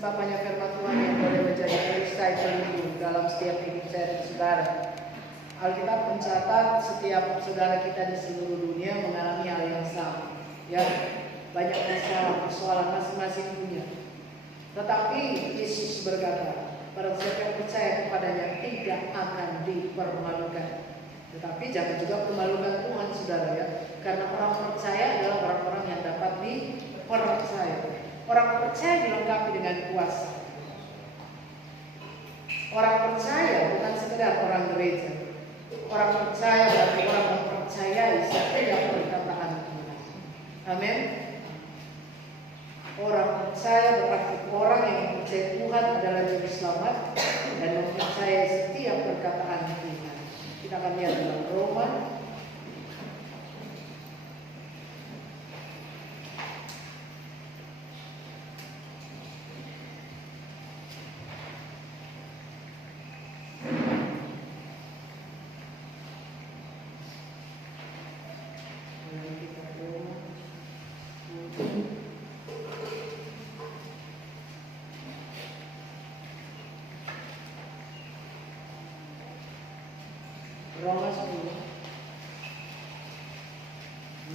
Sebab hanya firman Tuhan yang boleh menjadi perisai pelindung dalam setiap hidup saya dan saudara. Alkitab mencatat setiap saudara kita di seluruh dunia mengalami hal yang sama. Ya, banyak masalah, persoalan masing-masing punya. Tetapi Yesus berkata, barang siapa yang percaya kepadanya tidak akan dipermalukan. Tetapi jangan juga permalukan Tuhan, saudara, ya. Karena orang percaya adalah orang-orang yang dapat dipercaya. Orang percaya dilengkapi dengan kuasa. Orang percaya bukan sekedar orang gereja. Orang percaya berarti orang mempercayai setiap perkataan Tuhan. Amin. Orang percaya berarti orang yang percaya Tuhan adalah juru selamat dan mempercayai setiap perkataan Tuhan. Kita akan lihat dalam Roma Roma 10.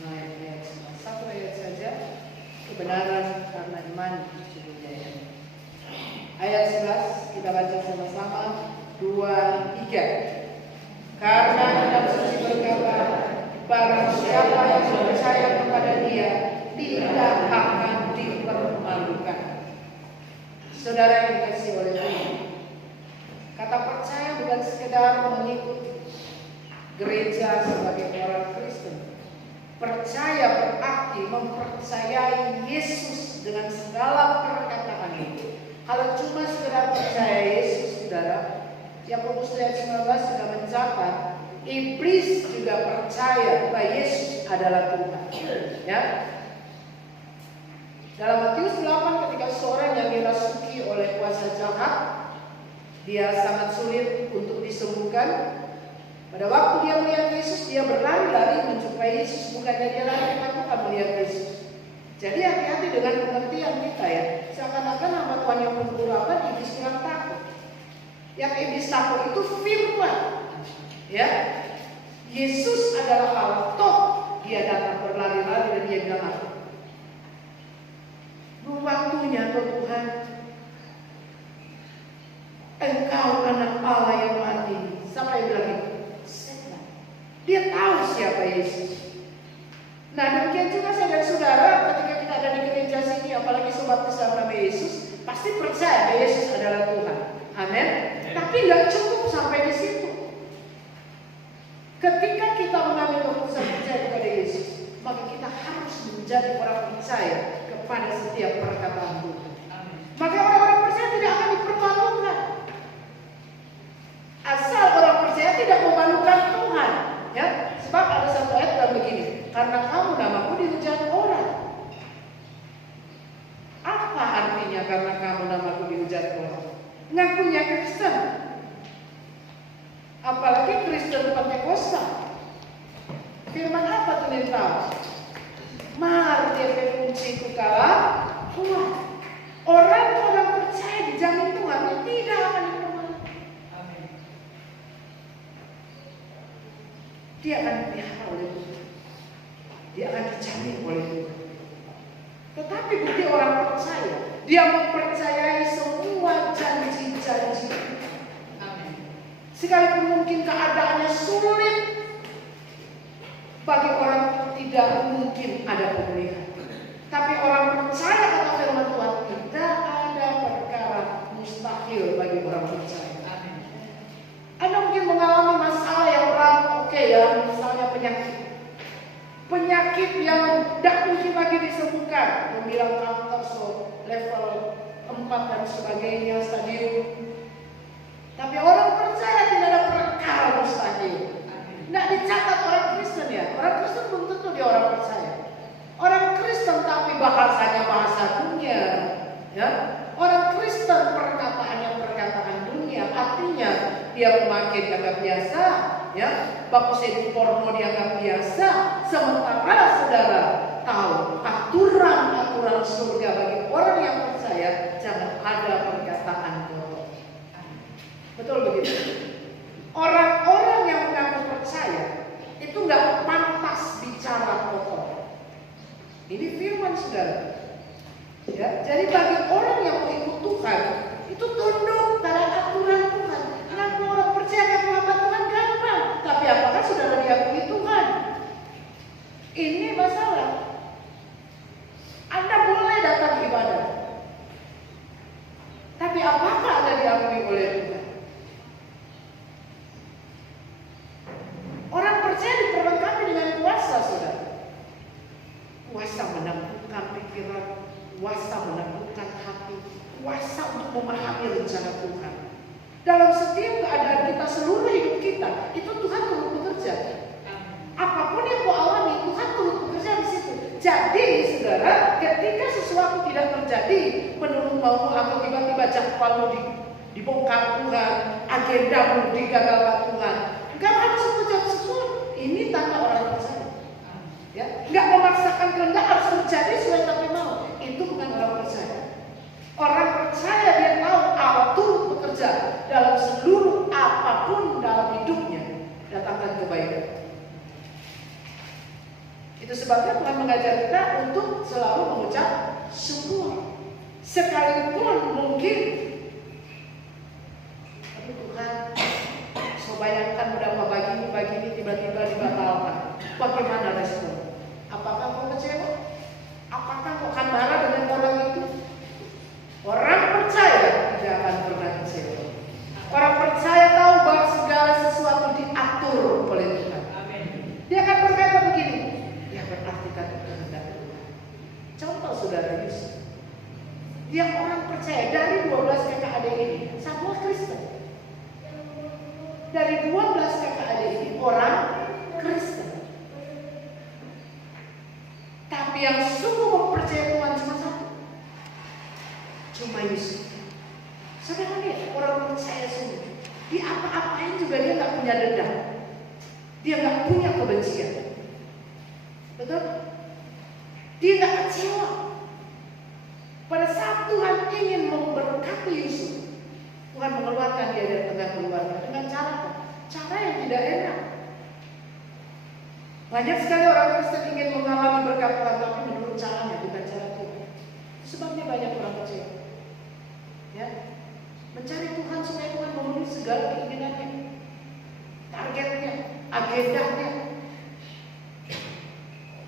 Ayat 11. Satu ayat saja. Kebenaran karena iman. Ayat 11 kita baca sama-sama. 2, 3. Karena kitab suci berkata, barang siapa yang percaya kepada Dia tidak akan dipermalukan. Saudara yang dikasihi oleh Tuhan, kata percaya bukan sekedar mengikuti gereja sebagai orang Kristen. Percaya berarti mempercayai Yesus dengan segala perkataannya. Kalau cuma sekedar percaya Yesus, saudara, Yakobus 3:19 sudah mencatat, iblis juga percaya bahwa Yesus adalah Tuhan. Ya. Dalam Matius 8, ketika seorang yang dirasuki oleh kuasa jahat, dia sangat sulit untuk disembuhkan. Pada waktu dia melihat Yesus, dia berlari-lari menjumpai Yesus. Bukannya dia lari ketakutan melihat Yesus. Jadi hati-hati dengan pengertian kita, ya. Seakan-akan hamba Tuhan yang mengurapan, iblis kurang takut. Yang iblis takut itu firman. Ya, Yesus adalah Allah. Toh dia datang berlari-lari dan dia bilang apa? Belum waktunya, Tuhan. Engkau anak Allah yang mati. Siapa yang bilang itu? Dia tahu siapa Yesus. Nah, demikian juga saudara-saudara, ketika kita ada di gereja sini, apalagi sobat besar nama Yesus, pasti percaya bahwa Yesus adalah Tuhan. Amin. Tapi nggak cukup sampai di situ. Ketika kita mengambil keputusan percaya kepada Yesus, maka kita harus menjadi orang percaya kepada setiap perkataan Tuhan. Maka orang-orang percaya tidak akan dipermalukan. Asal orang percaya tidak memalukan Tuhan. Ya, sebab ada satu ayat yang begini, karena kamu namaku dihujat orang. Apa artinya karena kamu namaku dihujat orang? Ngakunya Kristen, apalagi Kristen Pentakosta. Firman apa tuh yang tahu? Mari dia berfungsi kekala Tuhan. Orang-orang percaya dijamin Tuhan tidak akan dipermalukan. Dia akan dipelihara oleh Tuhan. Dia akan dijamin oleh Tuhan. Tetapi bukti orang percaya, dia mempercayai semua janji-janji. Amin. Sekalipun mungkin keadaannya sulit, bagi orang tidak mungkin ada pemulihan. Tapi orang percaya kata firman Tuhan, tidak ada perkara mustahil bagi orang percaya. Amin. Anda mungkin mengalami masalah yang berat, oke ya, misalnya penyakit yang tidak mungkin lagi disembuhkan, membilang kanker level 4 dan sebagainya, stadium. Tapi orang percaya tidak ada perkara mustahil. Tidak dicatat orang Kristen, ya. Orang Kristen belum tentu dia orang percaya. Orang Kristen tapi bahasanya bahasa dunia, ya. Orang Kristen perkataannya perkataan dunia, artinya dia memakai dianggap biasa, ya. Baku sedih porno dianggap biasa. Sementara saudara tahu aturan surga bagi orang yang percaya jangan ada saudara. Ya, jadi bagi orang yang mau ikut Tuhan, itu tunduk pada aturan Tuhan. Karena orang percaya ke hamba Tuhan gampang. Tapi apakah saudara diakui Tuhan? Ini masalah. Anda boleh datang ibadah, tapi apakah Anda diakui oleh Tuhan? Orang percaya diperlengkapi dengan kuasa, saudara. Kuasa menakutkan pikiran, kuasa menakutkan hati, kuasa untuk memahami rencana Tuhan. Dalam setiap keadaan kita, seluruh hidup kita, itu Tuhan turut bekerja. Apapun yang kau alami, Tuhan turut bekerja di situ. Jadi, saudara, ketika sesuatu tidak terjadi menurut mau atau tiba-tiba jadwalmu dibongkar Tuhan, agendamu digagalkan Tuhan, enggak harus mengucap sesuatu. Ini tanda orang percaya. Ya, enggak memaksakan kehendak harus terjadi sesuai tapi mau. Itu bukan orang percaya. Orang percaya dia tahu Allah turut bekerja dalam seluruh apapun dalam hidupnya, datangkan kebaikan. Itu sebabnya Tuhan mengajar kita untuk selalu mengucap syukur. Sekalipun mungkin, tapi Tuhan, so bayangkan udah pagi ini tiba-tiba dibatalkan. Bagaimana respon? Apakah kau kecewa? Apakah kau akan marah dengan orang itu? Orang percaya tidak akan pernah kecewa. Orang percaya tahu bahwa segala sesuatu diatur oleh Tuhan. Dia akan berkata begini, ya berarti kan kehendak Tuhan. Contoh saudara Yusuf, dia orang percaya. Dari 12 kakak adik ini, semua Kristen. Dari 12 kakak adik ini orang Kristen. Tapi yang sungguh mempercayai Tuhan cuma satu, cuma Yusuf. Saudara lihat, orang percaya sungguh. Di apa-apain juga dia nggak punya dendam, dia nggak punya kebencian. Betul? Dia nggak kecewa. Pada saat Tuhan ingin memberkati Yusuf, Tuhan mengeluarkan dia dari tengah keluarga dengan cara yang tidak enak. Banyak sekali orang Kristen ingin mengalami berkat Tuhan, tapi menurut caranya, bukan cara Tuhan. Sebabnya banyak orang kecewa. Ya, mencari Tuhan supaya Tuhan memenuhi segala keinginannya, targetnya, agendanya.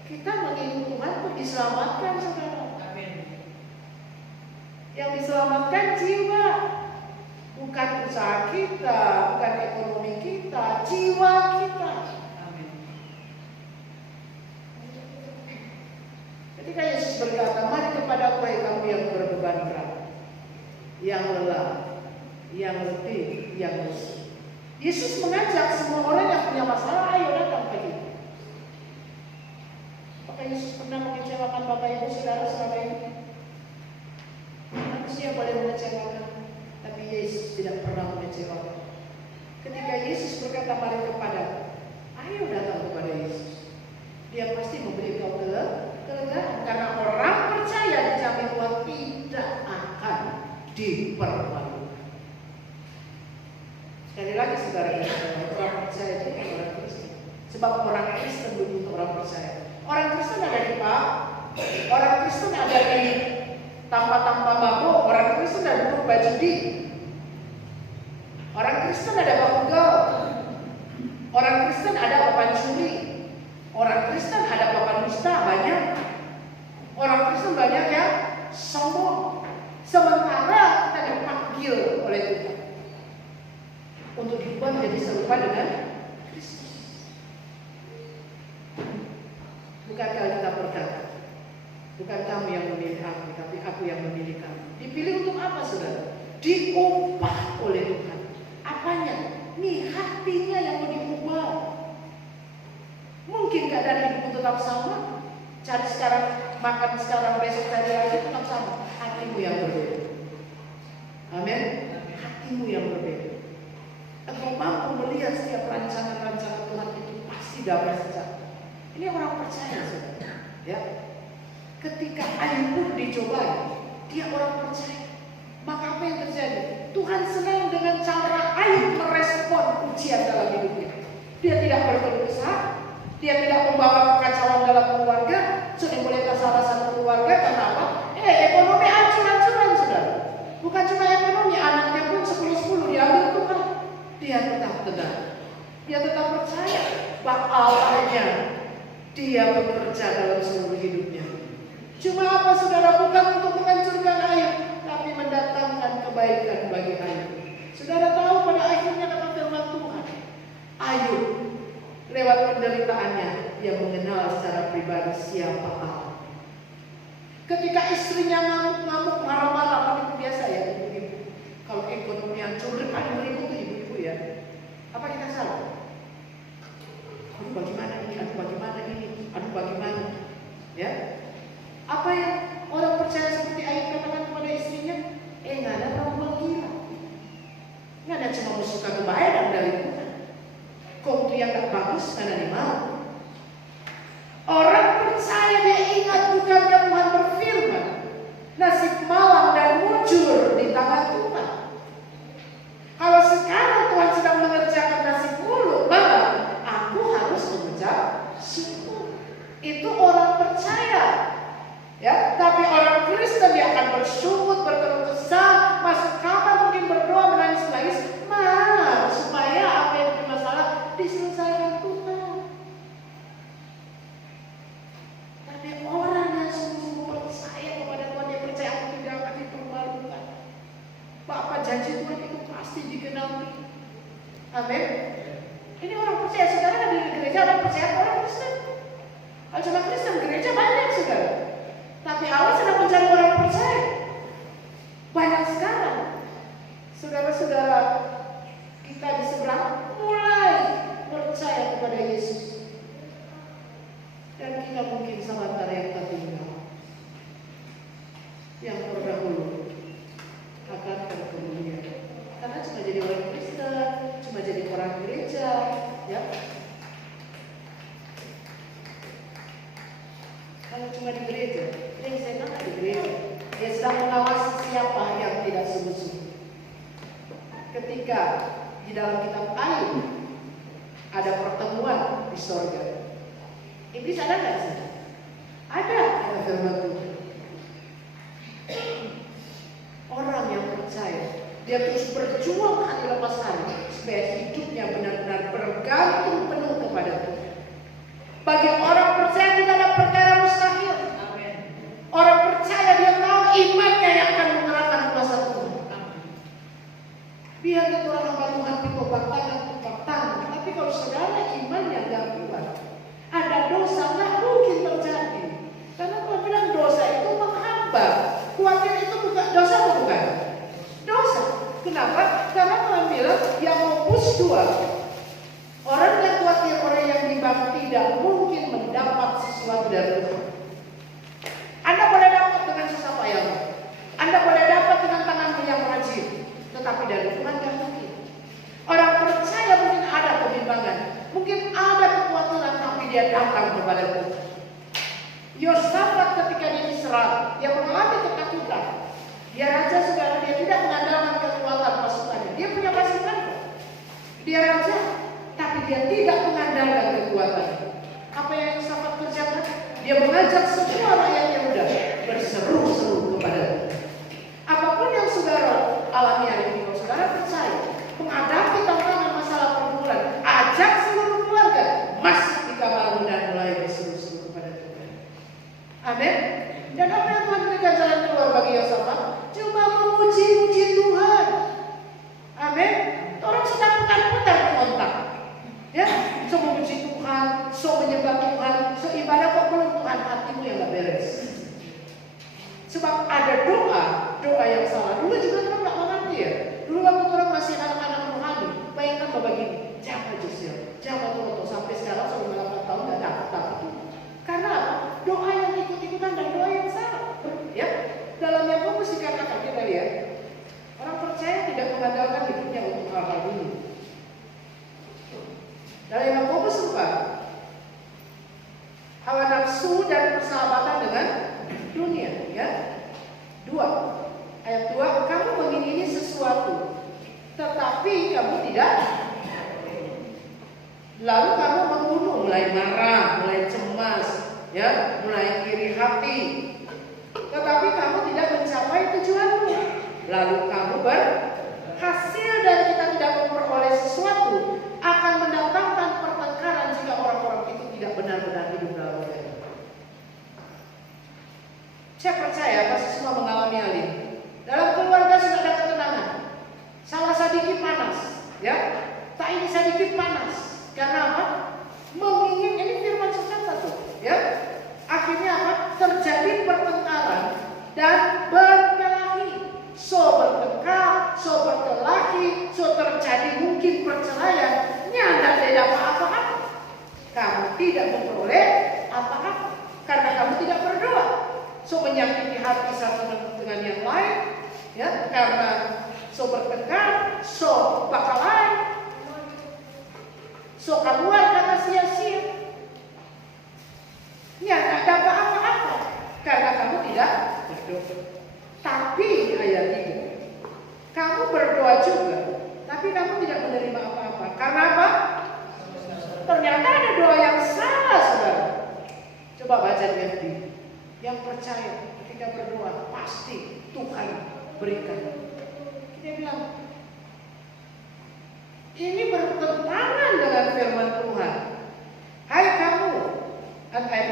Kita mengikut Tuhan untuk diselamatkan, saudara. Yang diselamatkan jiwa, bukan usaha kita, bukan ekonomi kita, jiwa kita. Ketika Yesus berkata, mari kepada Aku kamu yang berbeban berat, yang lelah, yang letih, yang lesu. Yesus mengajak semua orang yang punya masalah, ayo datang pagi. Apakah Yesus pernah mengecewakan Bapak Ibu Saudara selama ini? Manusia boleh mengecewakan, tapi Yesus tidak pernah mengecewakan. Ketika Yesus berkata mari kepada, ayo datang kepada Yesus, Dia pasti memberi kau kelegaan. Karena orang percaya dijamin Tuhan tidak akan dipermalukan. Sekali lagi saudara, orang percaya itu bukan orang Kristen. Sebab orang Kristen butuh orang percaya. Orang Kristen ada di pub, orang Kristen ada di tanpa mabuk, orang Kristen ada duduk judi, orang Kristen ada begal, orang Kristen ada papan curi, orang Kristen ada papan dusta, banyak. Orang Kristen banyak yang sombong. Sementara kita dipanggil oleh Tuhan untuk dibuat menjadi serupa dengan Kristus. Bukankah kita berkata, bukan kamu yang memilih aku, tapi aku yang memilih kamu. Dipilih untuk apa, saudara? Diubah oleh Tuhan. Apanya? Nih hatinya yang mau diubah. Mungkin keadaan hidupmu tetap sama, cari sekarang, makan sekarang, besok cari lagi, tetap sama. Hatimu yang berbeda. Amin. Hatimu yang berbeda. Engkau mampu melihat setiap rancangan-rancangan Tuhan itu pasti damai sejahtera. Ini orang percaya, saudara. Ya. Ketika Ayub pun dicobai, dia orang percaya. Maka apa yang terjadi? Tuhan senang dengan cara Ayub merespon ujian dalam hidupnya. Dia tidak berkeluh kesah, dia tidak membawa kekacauan dalam keluarga, Sudah boleh ke salah satu keluarga karena apa? Ekonomi ancur-ancuran sudah. Bukan cuma ekonomi, anaknya pun 10-10 diambil Tuhan. Dia tetap tenang. Dia tetap percaya bahwa Allahnya dia bekerja dalam seluruh hidupnya. Cuma apa saudara? Bukan untuk menghancurkan Ayub, tapi mendatangkan kebaikan bagi Ayub. Saudara tahu pada akhirnya kata firman Tuhan, Ayub lewat penderitaannya dia mengenal secara pribadi siapa Allah. Ketika istrinya ngamuk-ngamuk, marah-marah, paling biasa ya ibu-ibu. Kalau ekonomi hancur, paling berikut itu ibu-ibu ya. Apa kita salah? Aduh bagaimana ini, aduh bagaimana ini, aduh bagaimana. Ya, apa yang orang percaya seperti Ayub katakan kepada istrinya? Nggak ada perempuan gila. Nggak ada, cuma suka kebahagiaan dari Tuhan. Kok itu yang gak bagus karena dia mau. Orang percaya dia ingat bukankah Tuhan berfirman, nasib malang dan mujur di tangan Tuhan. Kalau sekarang Tuhan sedang mengerjakan nasib buruk, maka aku harus mengucap syukur. Itu orang percaya. Ya, tapi orang Kristen dia akan bersyukur, berkeluh kesah, masuk kamar mungkin berdoa, menangis-nangis, supaya apa yang bermasalah diselesaikan Tuhan. Tapi orang yang sungguh percaya kepada Tuhan, dia percaya aku tidak akan dipermalukan. Bapak janji Tuhan itu pasti digenapi. Amin. Ini orang percaya, saudara di gereja orang percaya orang Kristen. Kalau cuma Kristen, gereja banyak saudara. Tapi Allah sedang mencari orang percaya. Banyak sekarang. Saudara-saudara kita di sebelah mulai percaya kepada Yesus. Dan kita mungkin sementara yang tertinggal. Yang terdahulu akan terkemudian. Karena cuma jadi orang Kristen, cuma jadi orang gereja, ya. Kalau cuma di gereja, yang saya tahu di gereja, dia sedang mengawasi siapa yang tidak sungguh-sungguh. Ketika di dalam kitab Ayub ada pertemuan di sorga, iblis ada nggak sih? Ada, kata firman Tuhan. Orang yang percaya, dia terus berjuang hari lepas hari supaya hidupnya benar-benar bergantung penuh kepada Tuhan. Bagi orang percaya tidak ada perkara mustahil. Amen. Orang percaya dia tahu imannya yang akan mengalahkan kuasa Tuhan. Biar kita orang hamba Tuhan dipopang tangan, tapi kalau saudara imannya nggak kuat, ada dosa nggak mungkin terjadi. Karena Tuhan bilang dosa itu menghambat. Khawatir itu bukan dosa, bukan dosa. Kenapa? Karena Tuhan bilang yang mau dua. Orang yang khawatir, orang yang bimbang tidak mungkin mendapat sesuatu dari Tuhan. Anda boleh dapat dengan susah payah, Anda boleh dapat dengan tanganmu yang rajin, tetapi dari Tuhan tidak mungkin. Orang percaya mungkin ada kebimbangan, mungkin ada kekhawatiran, tapi dia datang kepada Tuhan. Yosafat ketika dia diserang, dia mengalami ketakutan. Dia raja, saudara, dia tidak mengandalkan kekuatan pasukannya. Dia punya pasukan, dia raja, tapi dia tidak mengandalkan kekuatan. Apa yang Yosafat kerjakan? Dia mengajak semua rakyatnya muda berseru-seru kepada Tuhan. Apapun yang saudara alami hari ini, kalau saudara percaya menghadapi tantangan masalah pergumulan, ajak seluruh keluarga masuk di kamarmu dan mulai berseru-seru kepada Tuhan. Amin. Dan apa yang Tuhan berikan jalan keluar bagi Yosafat? Cuma memuji-muji Tuhan. Amin. Orang sedang putar-putar di otak. Ya, so memuji Tuhan, so menyembah Tuhan, so ibadah, kok belum Tuhan, hatimu yang gak beres. Sebab ada doa yang salah. Dulu juga orang gak mengerti ya. Dulu waktu orang masih anak-anak rohani, bayangkan bapak gini, jangan Josiel, jangan Toto, sampai sekarang sudah 8 tahun gak dapat. Karena doa yang ikut-ikutan dan doa yang salah. Ya, dalam Yakobus dikatakan kita lihat, orang percaya tidak mengandalkan hidupnya untuk hal-hal dulu. Dalam Yakobus 4, hawa nafsu dan persahabatan dengan dunia, ya. 2 ayat 2, kamu mengingini sesuatu, tetapi kamu tidak. Lalu kamu membunuh, mulai marah, mulai cemas, ya, mengakhiri hati. Tetapi kamu tidak mencapai tujuanmu. Lalu kamu berhasil dan kita tidak memperoleh sesuatu, akan mendatangkan pertengkaran jika orang-orang itu tidak benar-benar hidup dalam firman. Saya percaya pasti semua mengalami hal ini. Dalam keluarga sudah ada ketenangan. Salah sedikit panas, ya. Tak ini sedikit panas. Karena apa? Menginginkan, ini firman satu, ya. Akhirnya apa? Terjadi pertengkaran dan berkelahi. So bertengkar, so berkelahi, so terjadi mungkin perceraian. Nyanda tidak apa-apa. Kamu tidak memperoleh apa-apa karena kamu tidak berdoa. So menyakiti hati satu dengan yang lain, ya, karena so bertengkar, so bakalain, so keluar kata sia-sia. Ya, tidak dapat apa-apa karena kamu tidak berdoa. Tapi ayat ini, kamu berdoa juga, tapi kamu tidak menerima apa-apa. Karena apa? Ternyata ada doa yang salah, saudara. Coba baca di FB. Yang percaya ketika berdoa pasti Tuhan berikan. Kita bilang ini bertentangan dengan firman Tuhan. Hai kamu, ayat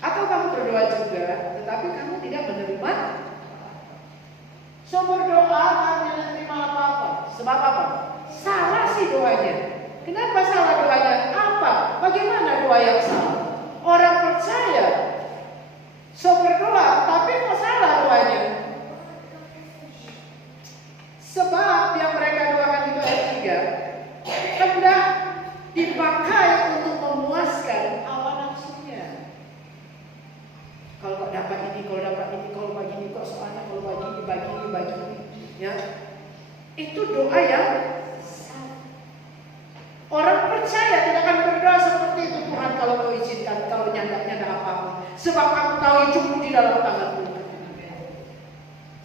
3, atau kamu berdoa juga, tetapi kamu tidak menerima. So berdoa tidak menerima apa-apa. Sebab apa? Salah sih doanya. Kenapa salah doanya? Apa? Bagaimana doa yang salah? Orang percaya so berdoa, tapi kok salah doanya? Sebab yang mereka doakan itu ayat 3, hendak dipakai untuk memuaskan hawa nafsunya. Kalau dapat ini, kalau dapat ini, kalau begini, kok soalnya kalau begini, ya. Itu doa yang salah. Orang percaya tidak akan berdoa seperti itu. Tuhan, kalau kau izinkan, kalau nyanda apa-apa. Sebab aku tahu hidupku di dalam tangan Tuhan.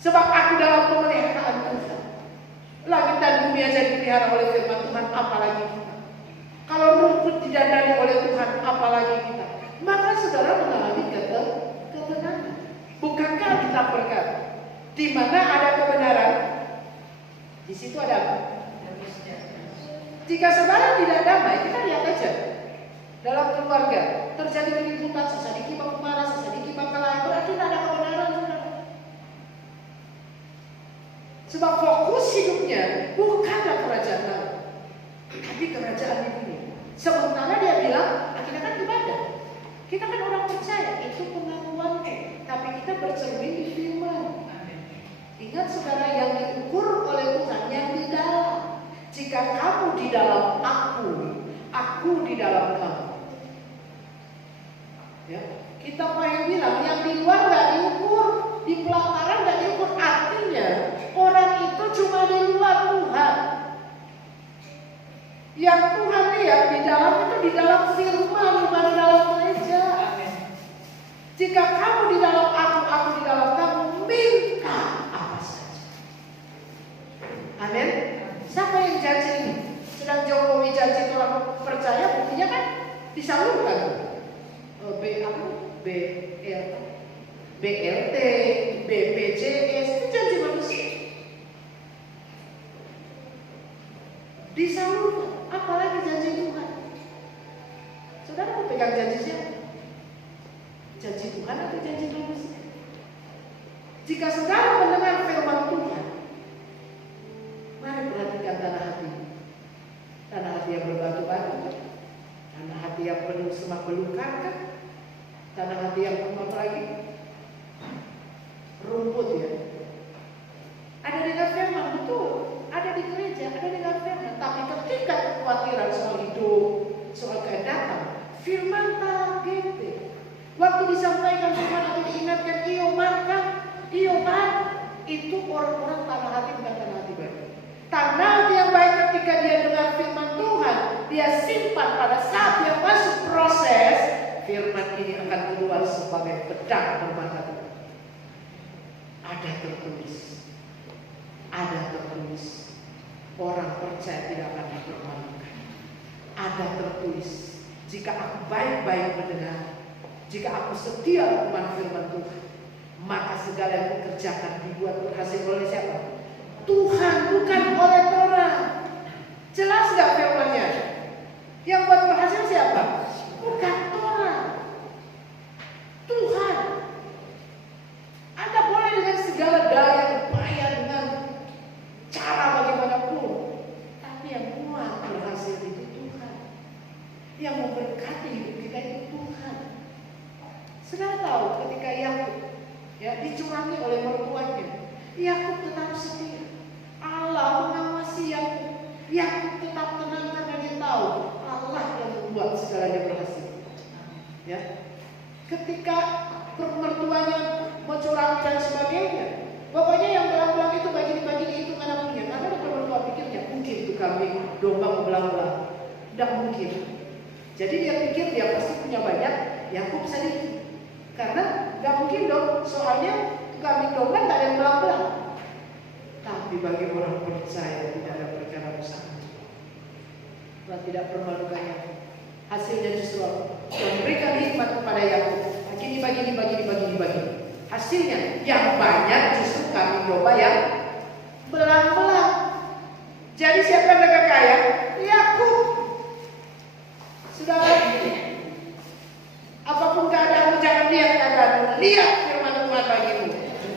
Sebab aku dalam pemeliharaan Tuhan. Langit dan bumi aja dipelihara oleh firman Tuhan, apalagi kita. Kalau rumput didandani oleh Tuhan, apalagi kita. Maka saudara mengalami ketenangan. Bukankah kita berkata, di mana ada kebenaran, di situ ada apa? Jika saudara tidak damai, kita lihat aja. Dalam keluarga terjadi keributan, sesedikit baku marah, sesedikit baku lain, berarti tidak ada kebenaran. Sebab fokus hidupnya bukanlah kerajaan Allah, tapi kerajaan di bumi. Sementara dia bilang, kita kan ibadah, kita kan orang percaya, itu pengakuannya, tapi kita bercermin di firman. Ingat saudara, yang diukur oleh Tuhan yang di dalam. Jika kamu di dalam aku di dalam kamu. Ya, kita pengen bilang yang di luar nggak diukur, di pelataran nggak diukur. Artinya orang itu cuma di luar Tuhan. Yang Tuhan lihat di dalam itu di dalam firman, bukan di dalam gereja. Jika kamu di dalam aku di dalam kamu, minta apa saja. Amin. Siapa yang janji ini? Sedang Jokowi janji orang percaya, buktinya kan disalurkan. BLT, BPJS itu janji manusia. Disalurkan, apalagi janji Tuhan. Saudara mau pegang janji siapa? Janji Tuhan atau janji manusia? Jika saudara mendengar firman Tuhan, mari perhatikan tanah hati. Tanah hati yang berbatu-batu, tanah hati yang penuh semak belukar, tanah hati yang penuh lagi rumput, ya. Ada dengar firman, betul. Ada di gereja, ada dengar firman. Tapi ketika kekhawatiran soal hidup, soal keadaan, firman target. Waktu disampaikan firman atau diingatkan, Ioman, itu orang-orang tanah hati bukan tanah hati baik. Tanah hati yang baik ketika dia dengar firman Tuhan, dia simpan pada saat dia masuk proses, firman ini akan keluar sebagai pedang bermata dua. Ada tertulis, orang percaya tidak akan dipermalukan. Ada tertulis, jika aku baik-baik mendengar, Jika aku setia akan firman Tuhan, maka segala yang kukerjakan dibuat berhasil oleh siapa? Tuhan, bukan oleh orang. Jelas gak firmannya? Yang buat berhasil siapa? Bukan orang, Tuhan. Anda boleh dengan segala daya upaya, dengan cara bagaimanapun, tapi yang buat berhasil itu Tuhan. Yang memberkati hidup kita itu Tuhan. Saudara tahu ketika Yakub dicurangi oleh mertuanya, Yakub tetap setia. Allah mengawasi Yakub. Yakub tetap tenang karena dia tahu Allah yang membuat segalanya berhasil. Ya, ketika mertuanya mencurang dan sebagainya, pokoknya yang belang-belang itu bagi-bagi itu mana punya. Karena mertua pikirnya mungkin itu kambing domba belang-belang, tidak mungkin. Jadi dia pikir dia pasti punya banyak, Yakub sedikit. Karena nggak mungkin dong, soalnya kambing domba nggak ada yang belang-belang. Tapi bagi orang percaya tidak ada perkara besar. Tuhan tidak permalukan Yakub. Hasilnya justru memberikan hikmat kepada Yakub. Bagi. Hasilnya yang banyak justru kambing domba yang belang-belang. Jadi siapa yang lebih kaya? Yakub. Saudara, apapun keadaanmu jangan lihat keadaanmu, lihat firman Tuhan bagimu.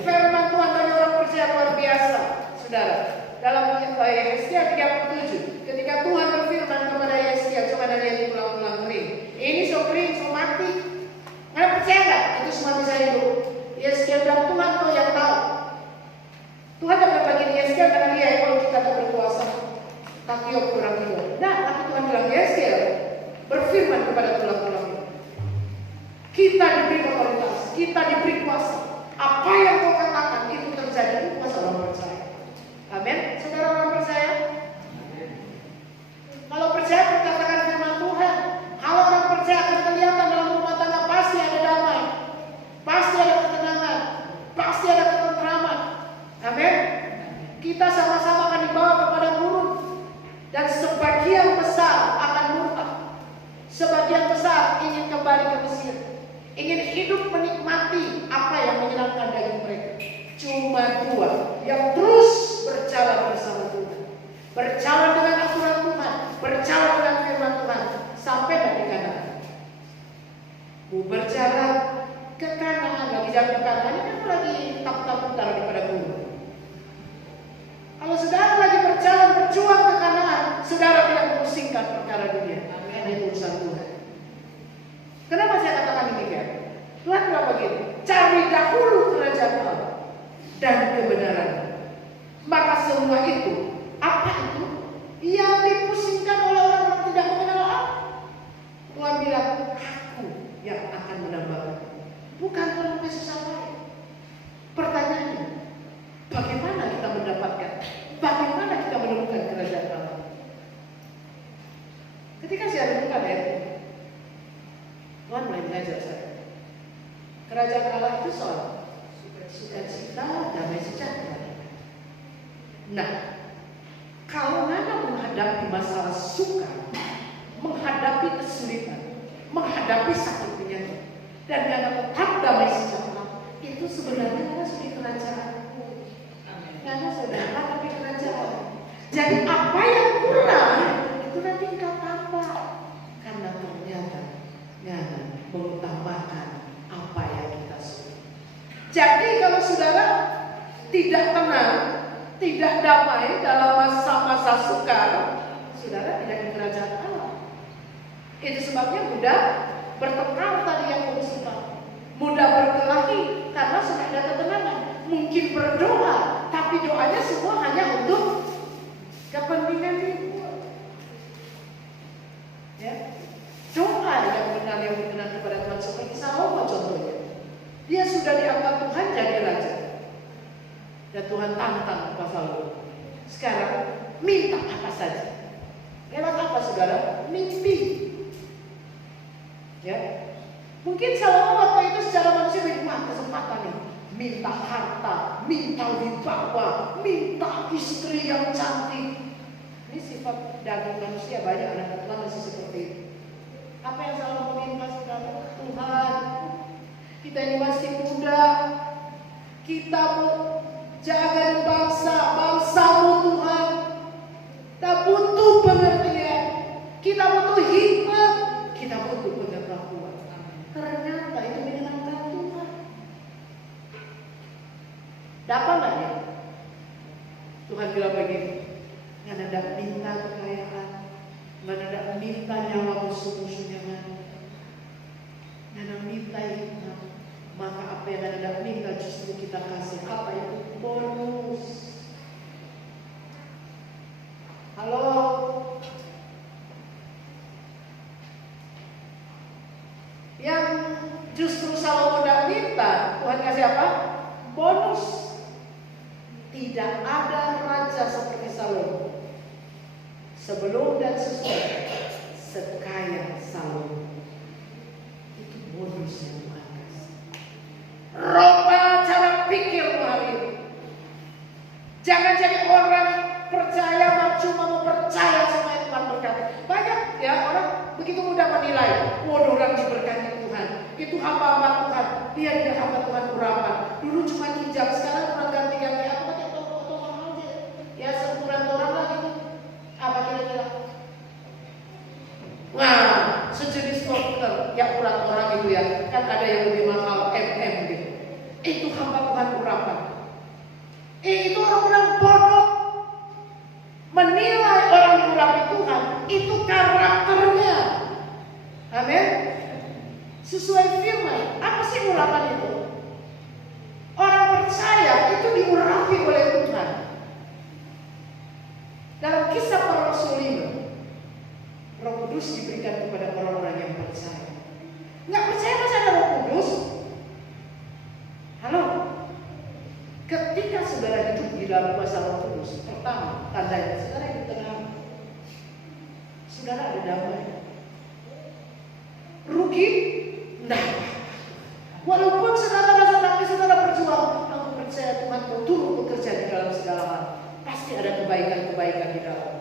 Firman Tuhan bagi orang percaya luar biasa. Saudara, dalam Yesaya 37, ketika Tuhan berfirman kepada Yesaya, coba lihat di tulang-tulang kering. Ini so kering, so mati. Nggak percaya nggak? Itu semua bisa hidup. Yesaya bilang, Tuhan kau yang tahu. Tuhan dapat bagi Yesaya karena dia kalau kita tak berkuasa. Takiok kurang hidup. Nah, tapi Tuhan bilang Yesaya berfirman kepada tulang-tulang itu. Kita diberi otoritas, kita diberi kuasa. Apa yang kau katakan itu terjadi, itu kuasa orang percaya. Amin. Saudara orang percaya? Kalau percaya katakan firman Tuhan. Kalau orang percaya akan kelihatan dalam rumah tangga pasti ada damai, pasti ada ketenangan, pasti ada ketentraman. Amin. Kita sama-sama akan dibawa kepada gurun, dan sebagian besar akan murtad. Sebagian besar ingin kembali ke Mesir, ingin hidup menikmati apa yang menyenangkan daging mereka. Cuma dua yang terus berjalan bersama Tuhan, berjalan dengan aturan Tuhan, berjalan dengan firman Tuhan, sampai di Kanaan. Berjalan ke Kanaan, lagi jalan ke Kanaan, ini kan lagi tak-tak taruh di pada gunung. Kalau saudara lagi berjalan berjuang ke Kanaan, saudara tidak memusingkan perkara dunia. Ini urusan Tuhan. Kenapa saya katakan demikian? Tuhan bilang begini, cari dahulu kerajaan Allah dan kebenaran, maka semua itu, apa itu? Yang dipusingkan oleh orang yang tidak mengenal Allah. Tuhan bilang, aku yang akan menambahkan, bukan orang susah lain. Pertanyaannya, bagaimana kita mendapatkan? Bagaimana kita menemukan kerajaan Allah? Ketika saya renungkan Tuhan mulai mengajar saya. Kerajaan Allah itu soal sukacita, damai sejahtera. Nah, kalau Nana menghadapi masalah sukar, menghadapi kesulitan, menghadapi sakit penyakit, dan Nana tetap damai sejahtera, itu sebenarnya Nana sudah kerajaan. Nana sudah menghadapi kerajaan. Jadi apa yang kurang itu nanti engkau tambah, karena ternyata Nana mengutamakan apa yang kita suka. Jadi kalau saudara tidak tenang, tidak damai dalam masa-masa sukar, saudara tidak di kerajaan Allah. Itu sebabnya mudah bertengkar tadi yang suka, mudah berkelahi karena sudah ada ketenangan. Mungkin berdoa, tapi doanya semua hanya untuk kepentingan diri. Ya, doa yang benar kepada Tuhan seperti Salomo contohnya. Dia sudah diangkat Tuhan jadi raja. Dan Tuhan tantang pasal itu. Sekarang minta apa saja. Lewat apa saudara? Mimpi. Ya, mungkin Salomo waktu itu secara manusia memang kesempatan nih. Minta harta, minta wibawa, minta istri yang cantik. Ini sifat daging manusia, banyak anak Tuhan masih seperti itu. Apa yang Salomo minta saudara? Tuhan, Kita ini masih muda. Kita mau jaga bangsa-bangsamu Tuhan. Kita butuh pengertian. Kita butuh hikmat. Kita butuh pengetahuan. Ternyata itu menyenangkan Tuhan. Dapat nggak ya? Tuhan bilang begini, nggak ada minta kekayaan, nggak ada minta nyawa musuh-musuhnya, nggak ada minta hikmat. Maka apa yang ada minta justru kita kasih. Apa itu? Bonus. Halo. Yang justru Salomo tidak minta, Tuhan kasih apa? Bonus. Tidak ada raja seperti Salomo sebelum dan sesudah sekaya Salomo. Itu bonus yang Tuhan kasih. Rubah cara pikirmu hari ini. Jangan jadi orang percaya cuma mau percaya sama yang Tuhan berkati. Banyak ya orang begitu mudah menilai. Waduh, orang diberkati Tuhan. Itu hamba-hamba Tuhan. Dia tidak hamba Tuhan urapan. Dulu cuma hijab, sekarang orang ganti-ganti. Aku pakai toko-toko aja. Ya seukuran orang lah gitu. Apa kira-kira? Wah, sejenis koker yang ukuran orang itu ya. Kan ada yang lebih mahal MM gitu. Itu hamba Tuhan urapan. Itu orang-orang bodoh menilai orang diurapi Tuhan itu karakternya. Amin. Sesuai firman. Apa sih urapan itu? Orang percaya itu diurapi oleh Tuhan. Dalam kisah para rasul ini, Roh Kudus diberikan kepada orang-orang yang percaya. Nggak percaya masa ada Roh Kudus? Halo. Ketika saudara hidup di dalam kuasa Roh Kudus, pertama tandanya saudara hidup tenang, saudara ada damai. Rugi? Nah, walaupun saudara rasa tapi saudara berjuang, aku percaya Tuhan turut bekerja di dalam segala hal. Pasti ada kebaikan-kebaikan di dalam.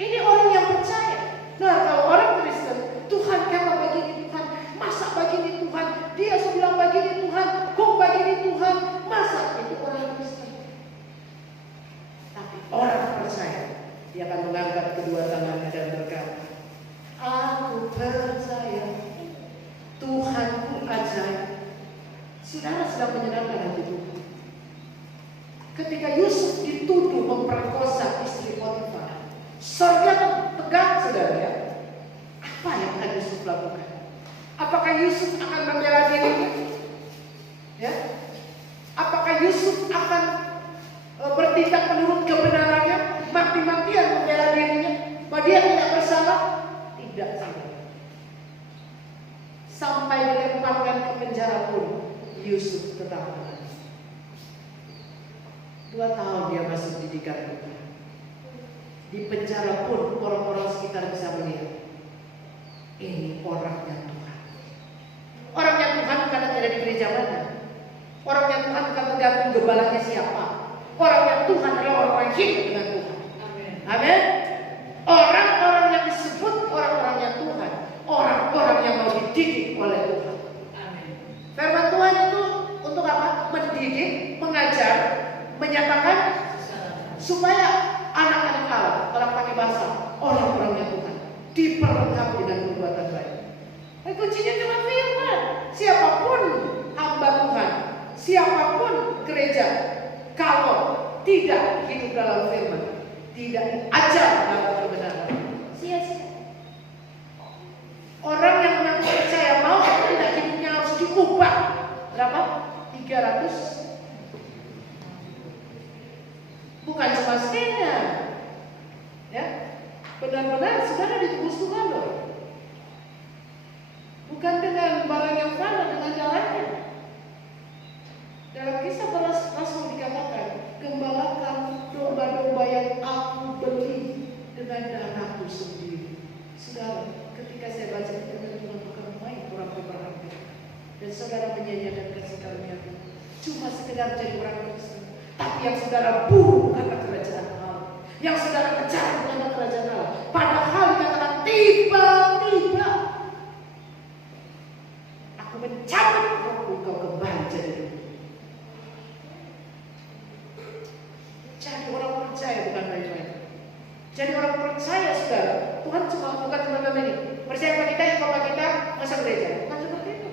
Ini orang yang percaya. Nah, kalau orang Kristen, Tuhan kata begini Tuhan, masa begini Tuhan, dia bilang begini Tuhan, kok begini Tuhan, masa itu orang Kristen. Tapi orang percaya, dia akan mengangkat kedua tangannya dan berkata, aku percaya Tuhanku ajaib. Saudara sedang menyenangkan hati Tuhan. Ketika Yusuf dituduh memperkosa istri Potifar, surga tegang saudara ya. Apa yang akan Yusuf lakukan? Apakah Yusuf akan membela dirinya? Ya? Apakah Yusuf akan bertindak menurut kebenarannya, mati-matian membela dirinya, bahwa dia tidak bersalah? Tidak saudara. Sampai dilemparkan ke penjara pun Yusuf tetap tenang. 2 tahun dia masuk didikan Tuhan. Di penjara pun orang-orang sekitar bisa melihat ini orangnya Tuhan. Orangnya Tuhan bukan ada di gereja mana. Orangnya Tuhan bukan tergantung gembalanya siapa. Orangnya Tuhan adalah orang yang hidup dengan Tuhan. Amin. Orang-orang yang disebut orang-orangnya Tuhan, orang-orang yang mau dididik oleh Tuhan. Amin. Firman Tuhan itu untuk apa? Mendidik, mengajar, menyatakan supaya anak-anak Allah, orang pakai bahasa, orang-orangnya Tuhan diperlengkapi dengan perbuatan baik. Kuncinya cuma firman. Siapapun hamba Tuhan, siapapun gereja, kalau tidak hidup dalam firman, tidak diajar dalam kebenaran, sia-sia. Orang yang mengaku percaya mau atau tidak hidupnya harus diubah. Berapa? 300. Bukan cuma setengah. Ya, benar-benar saudara ditebus Tuhan loh. Bukan dengan barang yang fana, dengan jalannya. Dalam kisah para rasul dikatakan, gembalakan domba-domba yang aku beli dengan danaku sendiri. Saudara, ketika saya baca firman Tuhan, bukan main orang berharga. Dan saudara menyanyikan kasih karunia Tuhan. Cuma sekedar jadi orang Kristen. Tapi yang saudara buru bukanlah kerajaan Allah. Yang saudara kejar bukanlah kerajaan Allah. Padahal dikatakan tiba-tiba aku mencabut saudara, Tuhan bukan cuma begini, persiapan kita yang bapak kita masuk gereja, bukan seperti itu.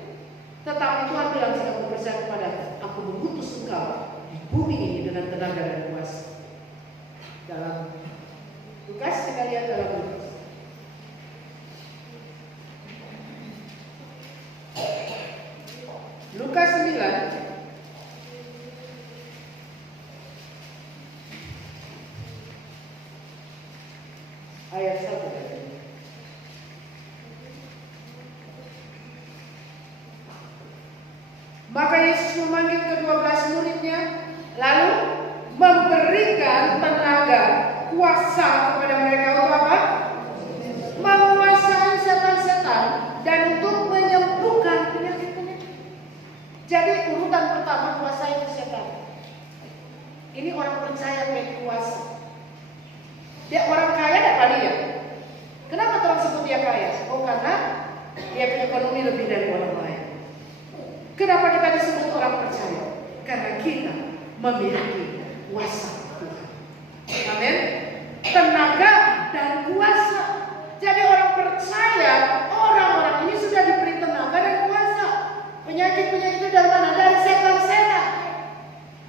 Tetapi Tuhan bilang, jika kamu percaya kepada aku mengutus engkau di bumi ini dengan tenaga dan kuasa. Dalam Lukas, kita lihat dalam Lukas. Lukas 9 ayat 1. Maka Yesus memanggil ke-12 muridnya, lalu memberikan tenaga, kuasa kepada mereka untuk apa? Menguasai setan-setan dan untuk menyembuhkan penyakit-penyakit. Jadi urutan pertama kuasai setan. Ini orang percaya punya kuasa. Dia orang kaya dan kali ya. Kenapa orang sebut dia kaya? Oh, karena dia punya ekonomi lebih dari orang lain. Kenapa kita disebut orang percaya? Karena kita memiliki kuasa Tuhan. Amin. Tenaga dan kuasa. Jadi orang percaya, orang-orang ini sudah diberi tenaga dan kuasa. Penyakit-penyakit itu dari mana? Dari setan-setan.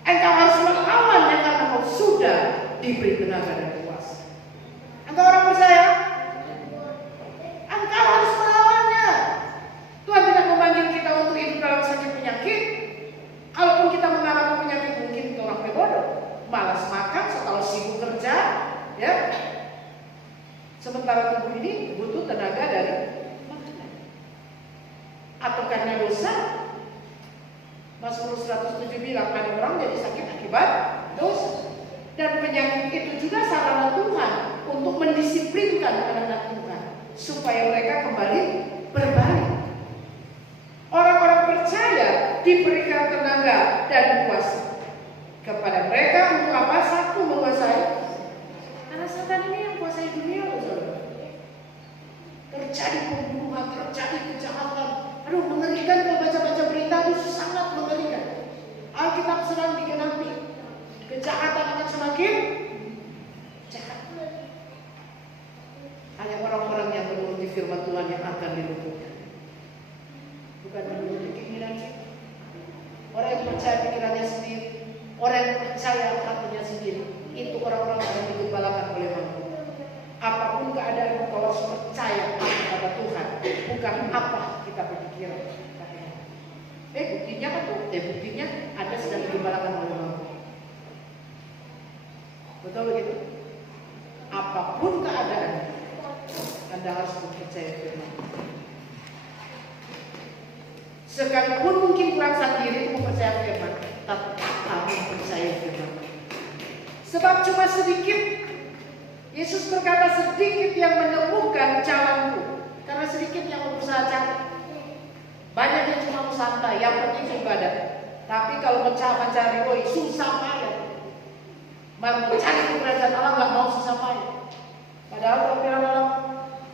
Engkau harus melawannya karena kau sudah diberi tenaga dan kuasa. Engkau orang percaya? Engkau harus melawannya. Tuhan tidak memanggil kita untuk hidup dalam sakit penyakit. Kalaupun kita mengalami penyakit, mungkin kita orang bodoh, malas makan, setelah sibuk kerja, ya. Sementara tubuh ini butuh tenaga dari makanan. Atau karena dosa. Mazmur 107 bilang ada orang jadi sakit akibat dosa. Dan penyakit itu juga sarana Tuhan untuk mendisiplinkan anak-anak Tuhan supaya mereka kembali berbalik. Orang-orang percaya diberikan tenaga dan kuasa kepada mereka untuk apa? Satu, menguasai. Karena setan ini yang kuasai dunia, saudara. Terjadi pembunuhan, terjadi kejahatan. Aduh, mengerikan kalau baca-baca berita itu sangat mengerikan. Alkitab sedang digenapi. Kejahatan akan semakin jahat. Hanya orang-orang yang menuruti firman Tuhan yang akan dilumpuhkan. Bukan menuruti keinginan kita. Orang yang percaya pikirannya sendiri, orang yang percaya hatinya sendiri, itu orang-orang yang digembalakan oleh Tuhan. Apapun keadaan, kau harus percaya kepada Tuhan, bukan apa kita berpikiran. Buktinya kan tuh, buktinya Anda sedang digembalakan oleh Tuhan. Betul begitu? Apapun keadaan, Anda harus percaya firman. Sekalipun mungkin kurang sendiri untuk percaya firman, tetap harus percaya firman. Sebab cuma sedikit, Yesus berkata sedikit yang menemukan jalanku, karena sedikit yang berusaha cari. Banyak yang cuma mau santai, yang penting ibadah. Tapi kalau mencari, susah payah. Mau cari kerajaan Allah nggak mau susah payah. Padahal kalau bilang dalam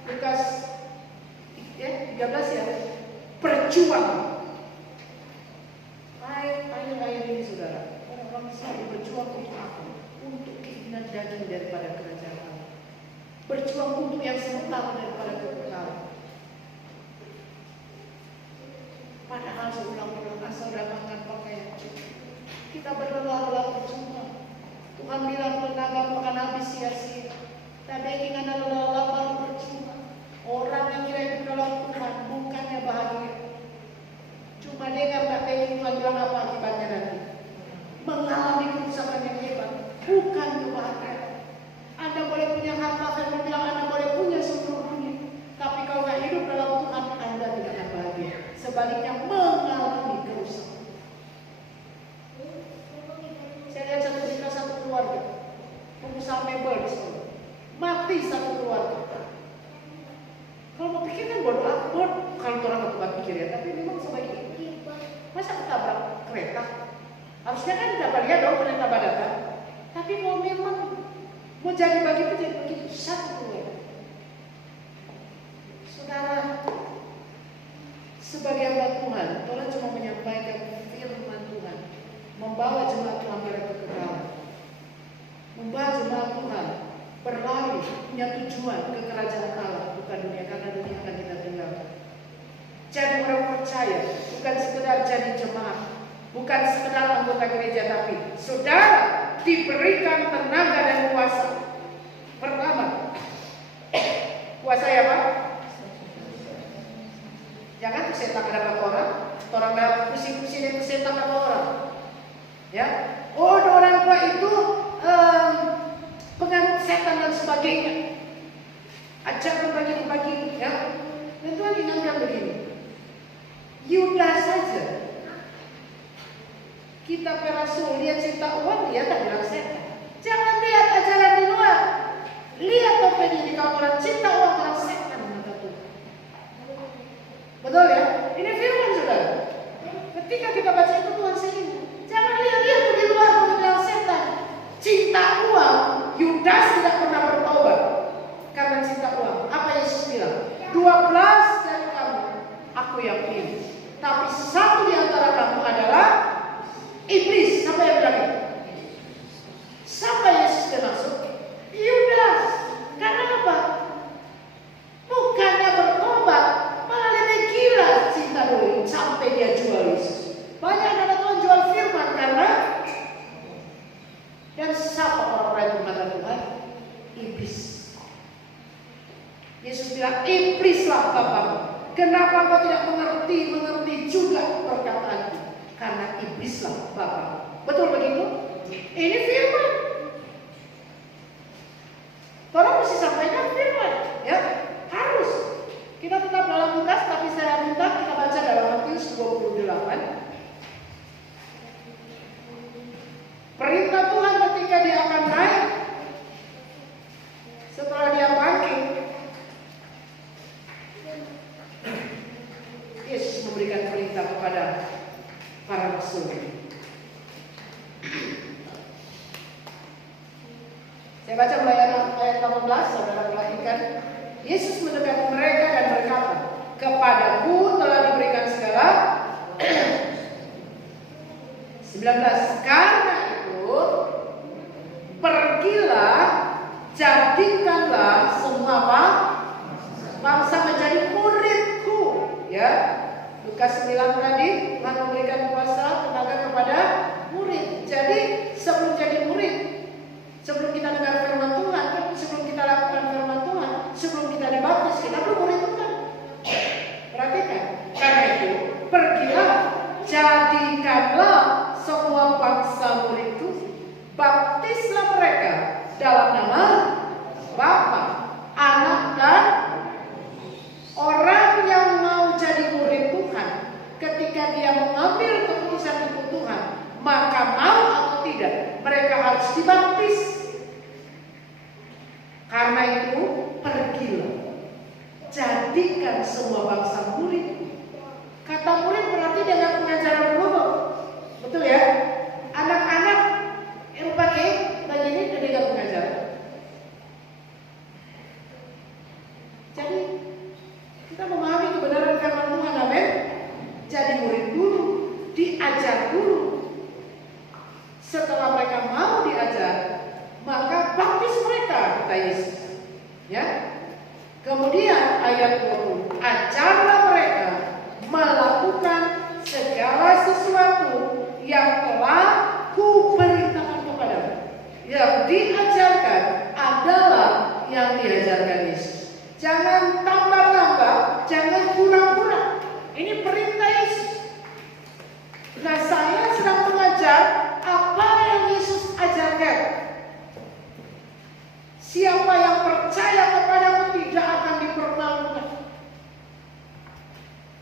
Lukas 13 ya, berjuang. Air ini saudara, orang-orang saya berjuang untuk apa? Untuk keinginan daging daripada kerajaan Allah. Berjuang untuk yang sementara daripada kekekalan. Padahal seulang-ulang asal dapatkan pakaian. Kita berlelah-lelah percuma. Tuhan bilang tenaga akan habis sia-sia. Tapi ingin lelah-lelah baru percuma. Orang yang kira hidup dalam Tuhan bukannya bahagia. Cuma dengar tak pengen Tuhan bilang apa akibatnya nanti. Mengalami kerusakan yang hebat. Bukan kebahagiaan. Anda boleh punya harta, saya bilang Anda boleh punya seluruh dunia. Tapi kalau nggak hidup dalam Tuhan, Anda tidak akan bahagia. Sebaliknya mengalami kerusakan. Saya lihat satu keluarga, pengusaha mebel di sana, mati satu keluarga. Kalau mau pikir kan bodoh amat, kalau orang nggak pikir ya. Tapi memang sebaiknya, masa ketabrak kereta? Harusnya kan tidak lihat dong kereta datang. Tapi kalau memang mau jadi begitu satu keluarga. Saudara, sebagai hamba Tuhan, Tuhan cuma menyampaikan firman Tuhan, membawa jemaat Tuhan pada kekekalan, membawa jemaat Tuhan berlari punya tujuan tujuan ke kerajaan Allah, bukan dunia, karena dunia akan kita tinggalkan. Jadi orang percaya bukan sekedar jadi jemaat, bukan sekedar anggota gereja, tapi saudara diberikan tenaga dan kuasa. Pertama, kuasa ya Pak? Jangan tuh setan ada orang dalam pusing-pusing itu setan apa orang? Ya, oh orang tua itu penganut setan dan sebagainya. Ajaran bagi-bagi, ya. Dan Tuhan ingatkan begini. Yudas saja. Kita perasul lihat cinta uang, dia tak bilang setan. Jangan lihat ajaran di luar. Lihat topeng ini, kalau orang cinta uang, orang setan kata Tuhan. Betul ya? Ini firman saudara. Ketika kita baca itu Tuhan sehingga jangan lihat dia di luar mengenal setan. Cinta uang, Yudas tidak pernah bertobat karena cinta uang. Apa Yesus bilang? 12 dari kamu aku yang pilih, tapi satu di antara kamu adalah iblis. Siapa yang bilang itu? Siapa Yesus bermaksud? Yudas. Karena apa? Bukannya bertobat, malah lebih gila cinta duit sampai dia jual Yesus. Banyak anak Tuhan jual firman karena, dan siapa orang-orang yang mengatakan Tuhan? Iblis. Yesus bilang, iblislah bapamu. Kenapa kau tidak mengerti juga perkataanku? Karena iblislah bapamu. Betul begitu? Ini firman. Tolong mesti sampaikan firman, ya harus. Kita tetap dalam Lukas, tapi saya minta kita baca dalam Matius 28. Perintah Tuhan ketika dia akan naik, setelah dia bangkit, Yesus memberikan perintah kepada para rasul. Saya baca mulai ayat 18, saudara perhatikan. Yesus mendekati mereka dan berkata, kepadaku telah diberikan segala 19. Karena itu pergilah, jadikanlah semua bangsa menjadi muridku. Ya, Lukas 9 tadi Tuhan memberikan kuasa tenaga kepada murid. Jadi sebelum jadi murid, sebelum kita dengar firman Tuhan, sebelum kita lakukan firman Tuhan, sebelum kita dibaptis, kita belum murid Tuhan. Perhatikan, karena itu pergilah, jadikanlah semua bangsa muridku, baptislah mereka dalam nama Bapa, Anak dan orang yang mau jadi murid Tuhan. Ketika dia mengambil keputusan ikut Tuhan, maka mau atau tidak, mereka harus dibaptis. Karena itu pergilah, jadikan semua bangsa murid. Kata murid berarti dengan pengajaran dulu, betul ya? Anak-anak yang pakai baju ini udah dengan pengajaran. Jadi kita memahami kebenaran firman Tuhan, amin. Jadi murid dulu, diajar dulu. Setelah mereka mau diajar, maka baptis mereka, kata Yesus. Ya. Kemudian ayat 20, ajarlah mereka melakukan segala sesuatu yang telah kuperintahkan kepadamu. Yang diajarkan adalah yang diajarkan Yesus. Jangan tambah-tambah, jangan kurang-kurang. Ini perintah Yesus. Nah, saya sedang mengajar apa yang Yesus ajarkan. Siapa yang percaya kepadamu tidak akan dipermalukan.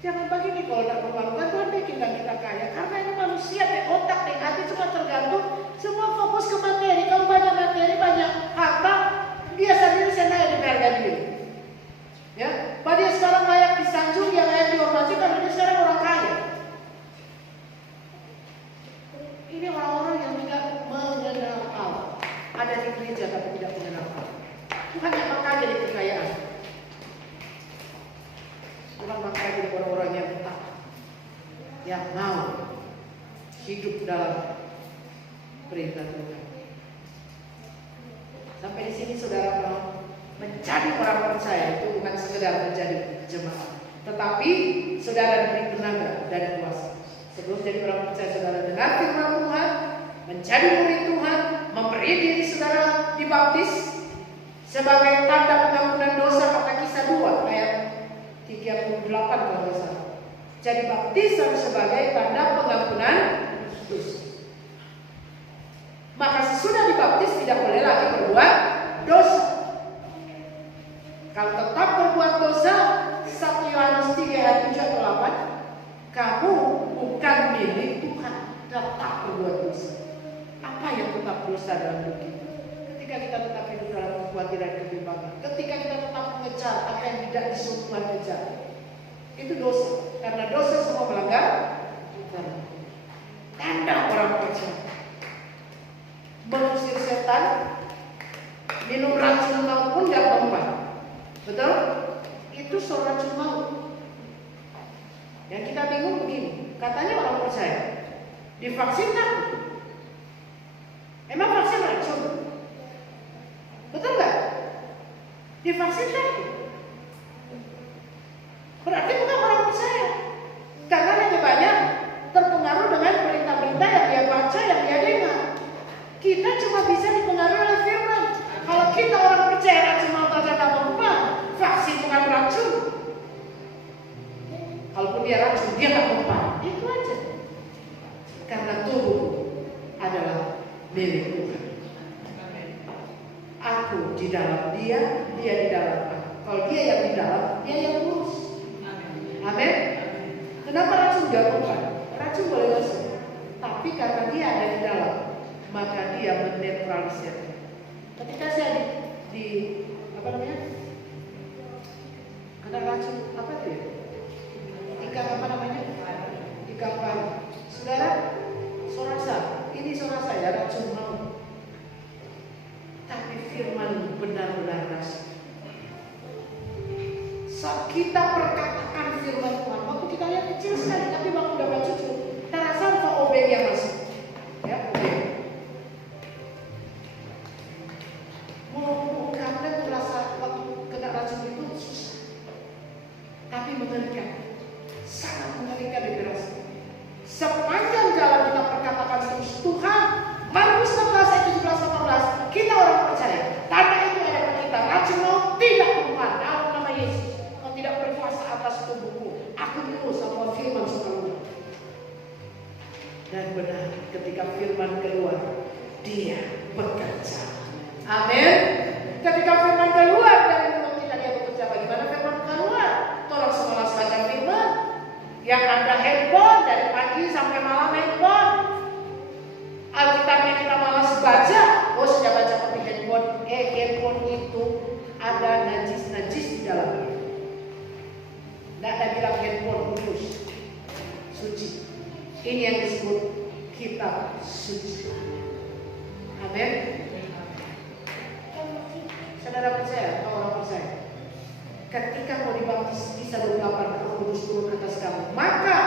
Jangan begini, kalau tidak permalukan Tuhan bikin kita kaya. Karena ini manusia, otak, hati cuma tergantung. Semua fokus ke materi. Kalau banyak materi, banyak harta, dia sendiri senang diharga diri. Ya, dia sekarang layak disanjung, yang layak dihormati karena dia sekarang orang kaya. Ini orang-orang yang tidak mengenal Allah. Ada di gereja tapi tidak mengenal Allah. Bukan yang makanya jadi kekayaan. Bukan makanya jadi orang-orang yang taat, yang mau hidup dalam perintah Tuhan. Sampai di sini saudara mau menjadi orang percaya itu bukan sekedar menjadi jemaat, tetapi saudara diberi tenaga dan kuasa. Sebelum jadi orang percaya, saudara dengar firman Tuhan, menjadi murid Tuhan, memberi diri saudara dibaptis sebagai tanda pengampunan dosa, kata Kisah 2 ayat 38 kalau tidak salah. Jadi baptisan sebagai tanda pengampunan dosa. Maka sesudah dibaptis tidak boleh lagi berbuat dosa. Kalau tetap berbuat dosa, 1 Yohanes 3 ayat 7 atau 8, kamu bukan milik Tuhan, tetap berbuat dosa. Apa yang tetap dosa dalam hidup kita? Ketika kita tetap hidup dalam kekhawatiran kebimbangan, ketika kita tetap mengejar apa yang tidak disuruh Tuhan kejar, itu dosa. Karena dosa semua melanggar Tuhan. Tanda orang percaya mengusir setan, minum racun maut pun tidak mempan. Betul? Itu soal racun maut. Yang kita bingung begini, katanya orang percaya divaksin takut. Emang vaksin racun? Betul nggak? Divaksin takut. Berarti bukan orang percaya. Karena lebih banyak terpengaruh dengan berita-berita yang dia baca, yang dia dengar. Kita cuma bisa dipengaruhi oleh firman. Kalau kita orang percaya racun maut aja nggak mempan, vaksin bukan racun. Kalaupun dia racun, dia nggak mempan. Itu aja. Karena tubuh adalah milik Tuhan. Aku di dalam dia, dia di dalam aku. Kalau dia yang di dalam, dia yang urus. Amin. Kenapa racun gak mempan? Racun boleh masuk, tapi karena dia ada di dalam, maka dia menetralisir. Ketika saya di apa namanya? Ada racun apa itu ya? Ikan apa namanya? Ikan pari. Saudara, sorasa, ini sorasa ya racun maut. Tapi firman benar-benar rasa. Saat kita perkatakan firman Tuhan, waktu kita lihat kecil sekali, tapi waktu dapat cucu, kita rasa apa obeng yang masuk. Ya, obeng. Mau karena tuh rasa waktu kena racun itu susah, tapi mengerikan, sangat mengerikan dirasa. Sepanjang jalan kita perkatakan terus Tuhan, Markus 16 ayat 17-18, kita orang percaya. Tanda itu ada pada kita, racun maut tidak mempan. Dalam nama Yesus, kau tidak berkuasa atas tubuhku. Aku dulu sama firman selalu. Dan benar, ketika firman keluar, dia bekerja. Amin. Ketika firman keluar dari mulut kita, dia bekerja. Bagaimana firman keluar? Tolong semua baca firman. Yang ada handphone dari pagi sampai malam handphone. Alkitabnya kita malas baca. Oh, sudah baca pakai handphone. Handphone itu ada najis-najis di dalamnya. Tidak ada bilang handphone kudus, suci. Ini yang disebut kitab suci. Amin. Saudara percaya atau orang percaya? Ketika kau dibaptis bisa 28 Roh Kudus turun ke atas kamu, maka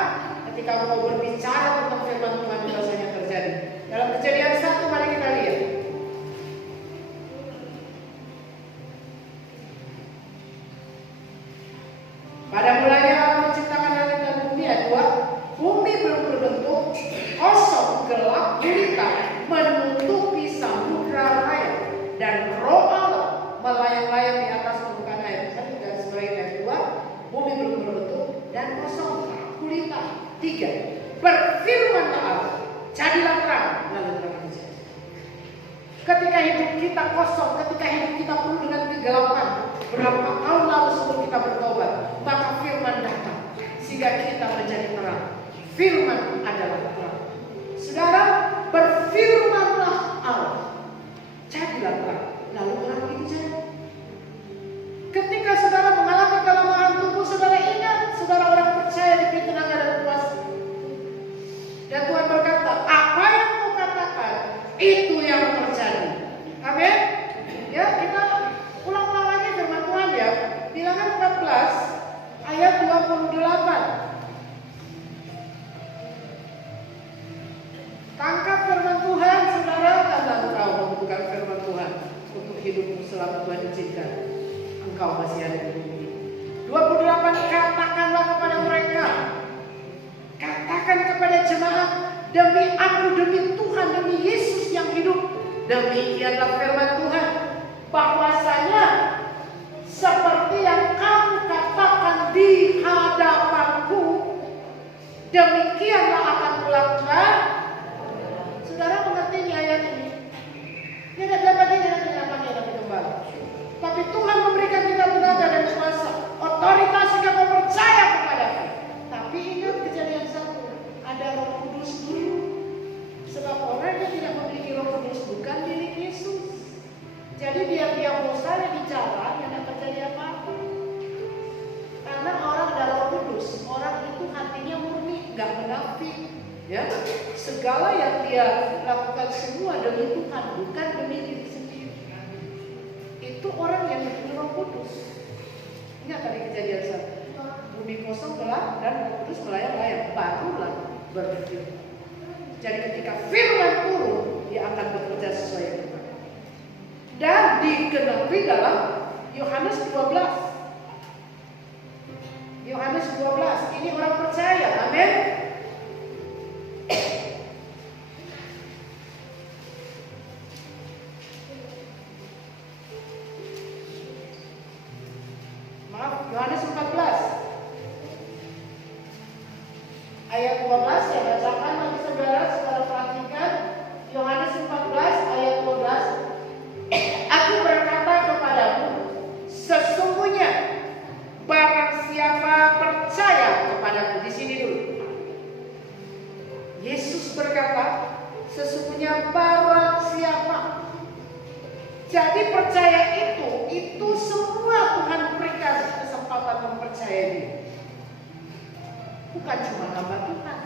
ketika kau berbicara tentang firman Tuhan rasanya terjadi. Dalam Kejadian 1 mari kita lihat. Pada mulanya Allah menciptakan langit dan bumi, ayat 2. Bumi belum berbentuk, kosong, gelap, gulita, menutupi samudra raya, dan Roh Allah melayang-layang di atas permukaan air. Dan sebagai ayat 2, bumi belum berbentuk dan kosong, gulita. 3. Berfirmanlah Allah, jadilah terang, lalu terang menjadi. Ketika hidup kita kosong, ketika hidup kita penuh dengan kegelapan, berapa tahun lalu sebelum kita bertobat, maka firman datang sehingga kita menjadi terang. Firman adalah terang. Saudara, berfirmanlah Allah, jadilah terang, lalu terang itu jadi. Ketika saudara mengalami kelemahan tubuh, saudara ingat, saudara orang percaya diberi tenaga dan kuasa. Dan Tuhan berkata, apa yang kau katakan, itu yang terjadi. Amin. Ya, kita ulang-ulang lagi firman Tuhan ya. Bilangan 14 ayat 28. engkau masih ada di bumi. 28, katakanlah kepada mereka, katakan kepada jemaat, demi aku, demi Tuhan, demi Yesus yang hidup, demikianlah firman Tuhan, bahwasanya seperti yang kamu katakan di hadapanku, demikianlah akan kulakukan. Saudara mengerti ayat ini? Dia tidak dapat ini nanti namanya Nabi Gembala. Tapi Tuhan memberikan kita tenaga dan kuasa, otoritas jika kau percaya kepada-Ku. Tapi ingat kejadian 1, ada Roh Kudus dulu. Sebab orang yang tidak memiliki Roh Kudus bukan milik Yesus. Jadi dia bosan bicara, yang tidak terjadi apa-apa. Karena orang ada Roh Kudus, orang itu hatinya murni, nggak menafik. Ya, segala yang dia lakukan semua demi Tuhan, bukan demi diri sendiri. Itu orang yang punya Roh Kudus. Ingat tadi kejadian 1, bumi kosong gelap dan Roh Kudus melayang-layang, barulah berpikir. Jadi ketika firman turun, dia akan bekerja sesuai Tuhan. Dan digenapi dalam Yohanes 12. Yohanes 12, ini orang percaya, amin. Yohanes 14 ayat 12, saya bacakan bagi saudara perhatikan. Yohanes 14 ayat 12, aku berkata kepadamu, sesungguhnya barang siapa percaya kepadaku. Di sini dulu, Yesus berkata, sesungguhnya barang siapa. Jadi percaya itu semua Tuhan berikan kesempatan mempercayai dia. Bukan cuma hamba Tuhan.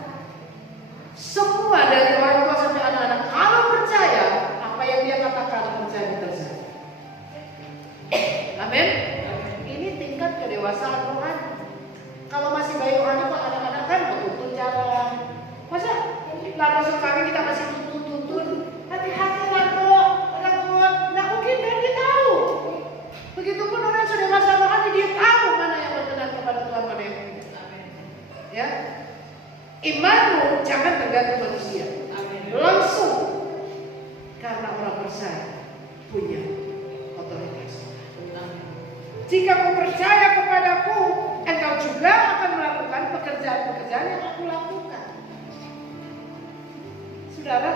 Semua dari orang tua sampai anak-anak, kalau percaya, apa yang dia katakan menjadi terjadi. Amin. Ini tingkat kedewasaan rohani. Kalau masih bayi rohani, kok anak-anak kan betul-betul jalan. Masa lalu sekarang kita masih tuntun, hati-hati lalu. Nah mungkin dia tahu. Begitupun orang sudah masa rohani, dia tahu mana yang berkenan kepada Tuhan, mana yang tidak. Ya, imanmu jangan tergantung manusia. Langsung, karena orang percaya punya otoritas. Jika kau percaya kepadaku, engkau juga akan melakukan pekerjaan-pekerjaan yang aku lakukan. Saudara,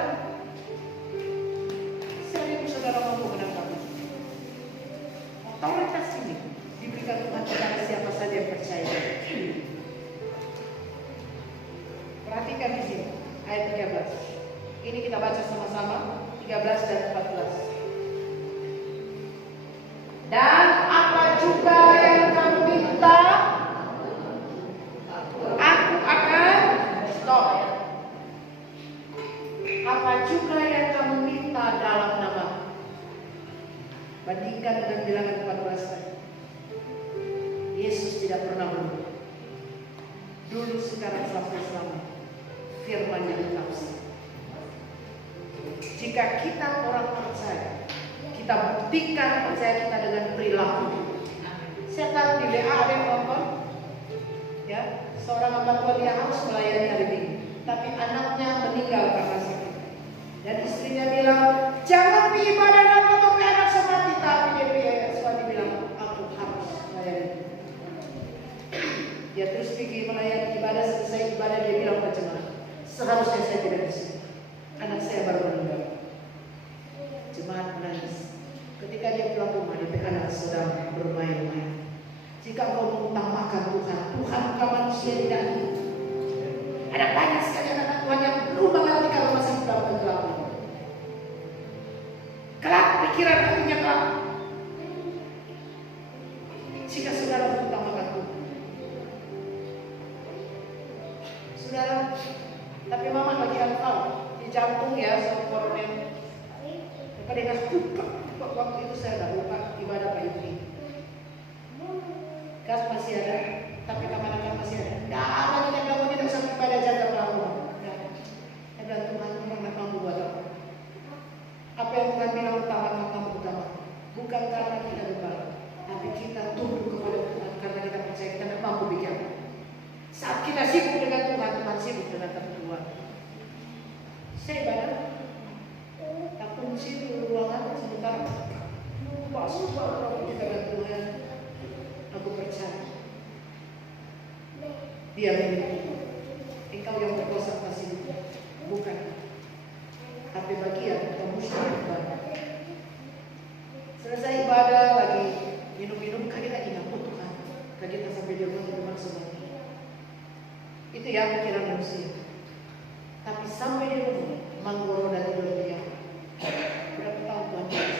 seribu saudara mampu menangkap otoritas ini diberikan Tuhan kepada siapa saja yang percaya. Perhatikan di sini ayat 13. Ini kita baca sama-sama 13 dan 14. Dan apa juga yang kamu minta, aku akan stop. Apa juga yang kamu minta dalam nama. Bandingkan dengan bilangan 14 tadi. Yesus tidak pernah berubah. Dulu, sekarang, sampai selamanya. Firman yang ditafsir. Jika kita orang percaya, kita buktikan percaya kita dengan perilaku. Saya tahu di WA ada yang nonton, ya, seorang hamba Tuhan dia harus melayani hari Minggu, tapi anaknya meninggal karena sakit. Dan istrinya bilang, jangan pergi ibadah apa tuh anak semati, tapi dia suami bilang, aku harus melayani. Dia terus pergi melayani ibadah, selesai ibadah dia bilang ke jemaat, seharusnya saya tidak bisa. Anak saya baru meninggal. Jemaat menangis. Ketika dia pulang rumah, dia anak sedang bermain-main. Jika kau mengutamakan Tuhan, Tuhan bukan manusia tidak ada. Ada banyak sekali anak Tuhan yang belum mengerti kalau masih dalam kegelapan. Kelak pikiran hatinya kelak. Jika saudara mengutamakan Tuhan, saudara. Tapi mama lagi hafal di jantung ya, sama koronel. Pada ingat waktu itu saya dah lupa ibadah Pak Yudhi. Gas masih ada, tapi kamar-kamar masih ada. Dah apa kita bilang tidak usah ibadah jaga pelaku. Saya bilang Tuhan sangat mampu buat apa? Apa yang Tuhan bilang utama, bukan karena kita lupa, tapi kita kita tunduk kepada Tuhan karena kita percaya kita tidak mampu bikin. Saat kita sibuk dengan Tuhan, Tuhan sibuk dengan Tuhan. Saya ibadah, tak kunci di ruangan sebentar. Lupa semua kita dengan Tuhan. Aku percaya. Dia milik engkau yang berkuasa atas hidup, bukan. Tapi bagian kamu mesti ibadah. Selesai ibadah lagi minum-minum, kita ingat Tuhan. Kita sampai di rumah semua. Itu ya pikiran manusia. Tapi sampai di rumah, manggoro dan tidur dia. Berapa tahun Tuhan?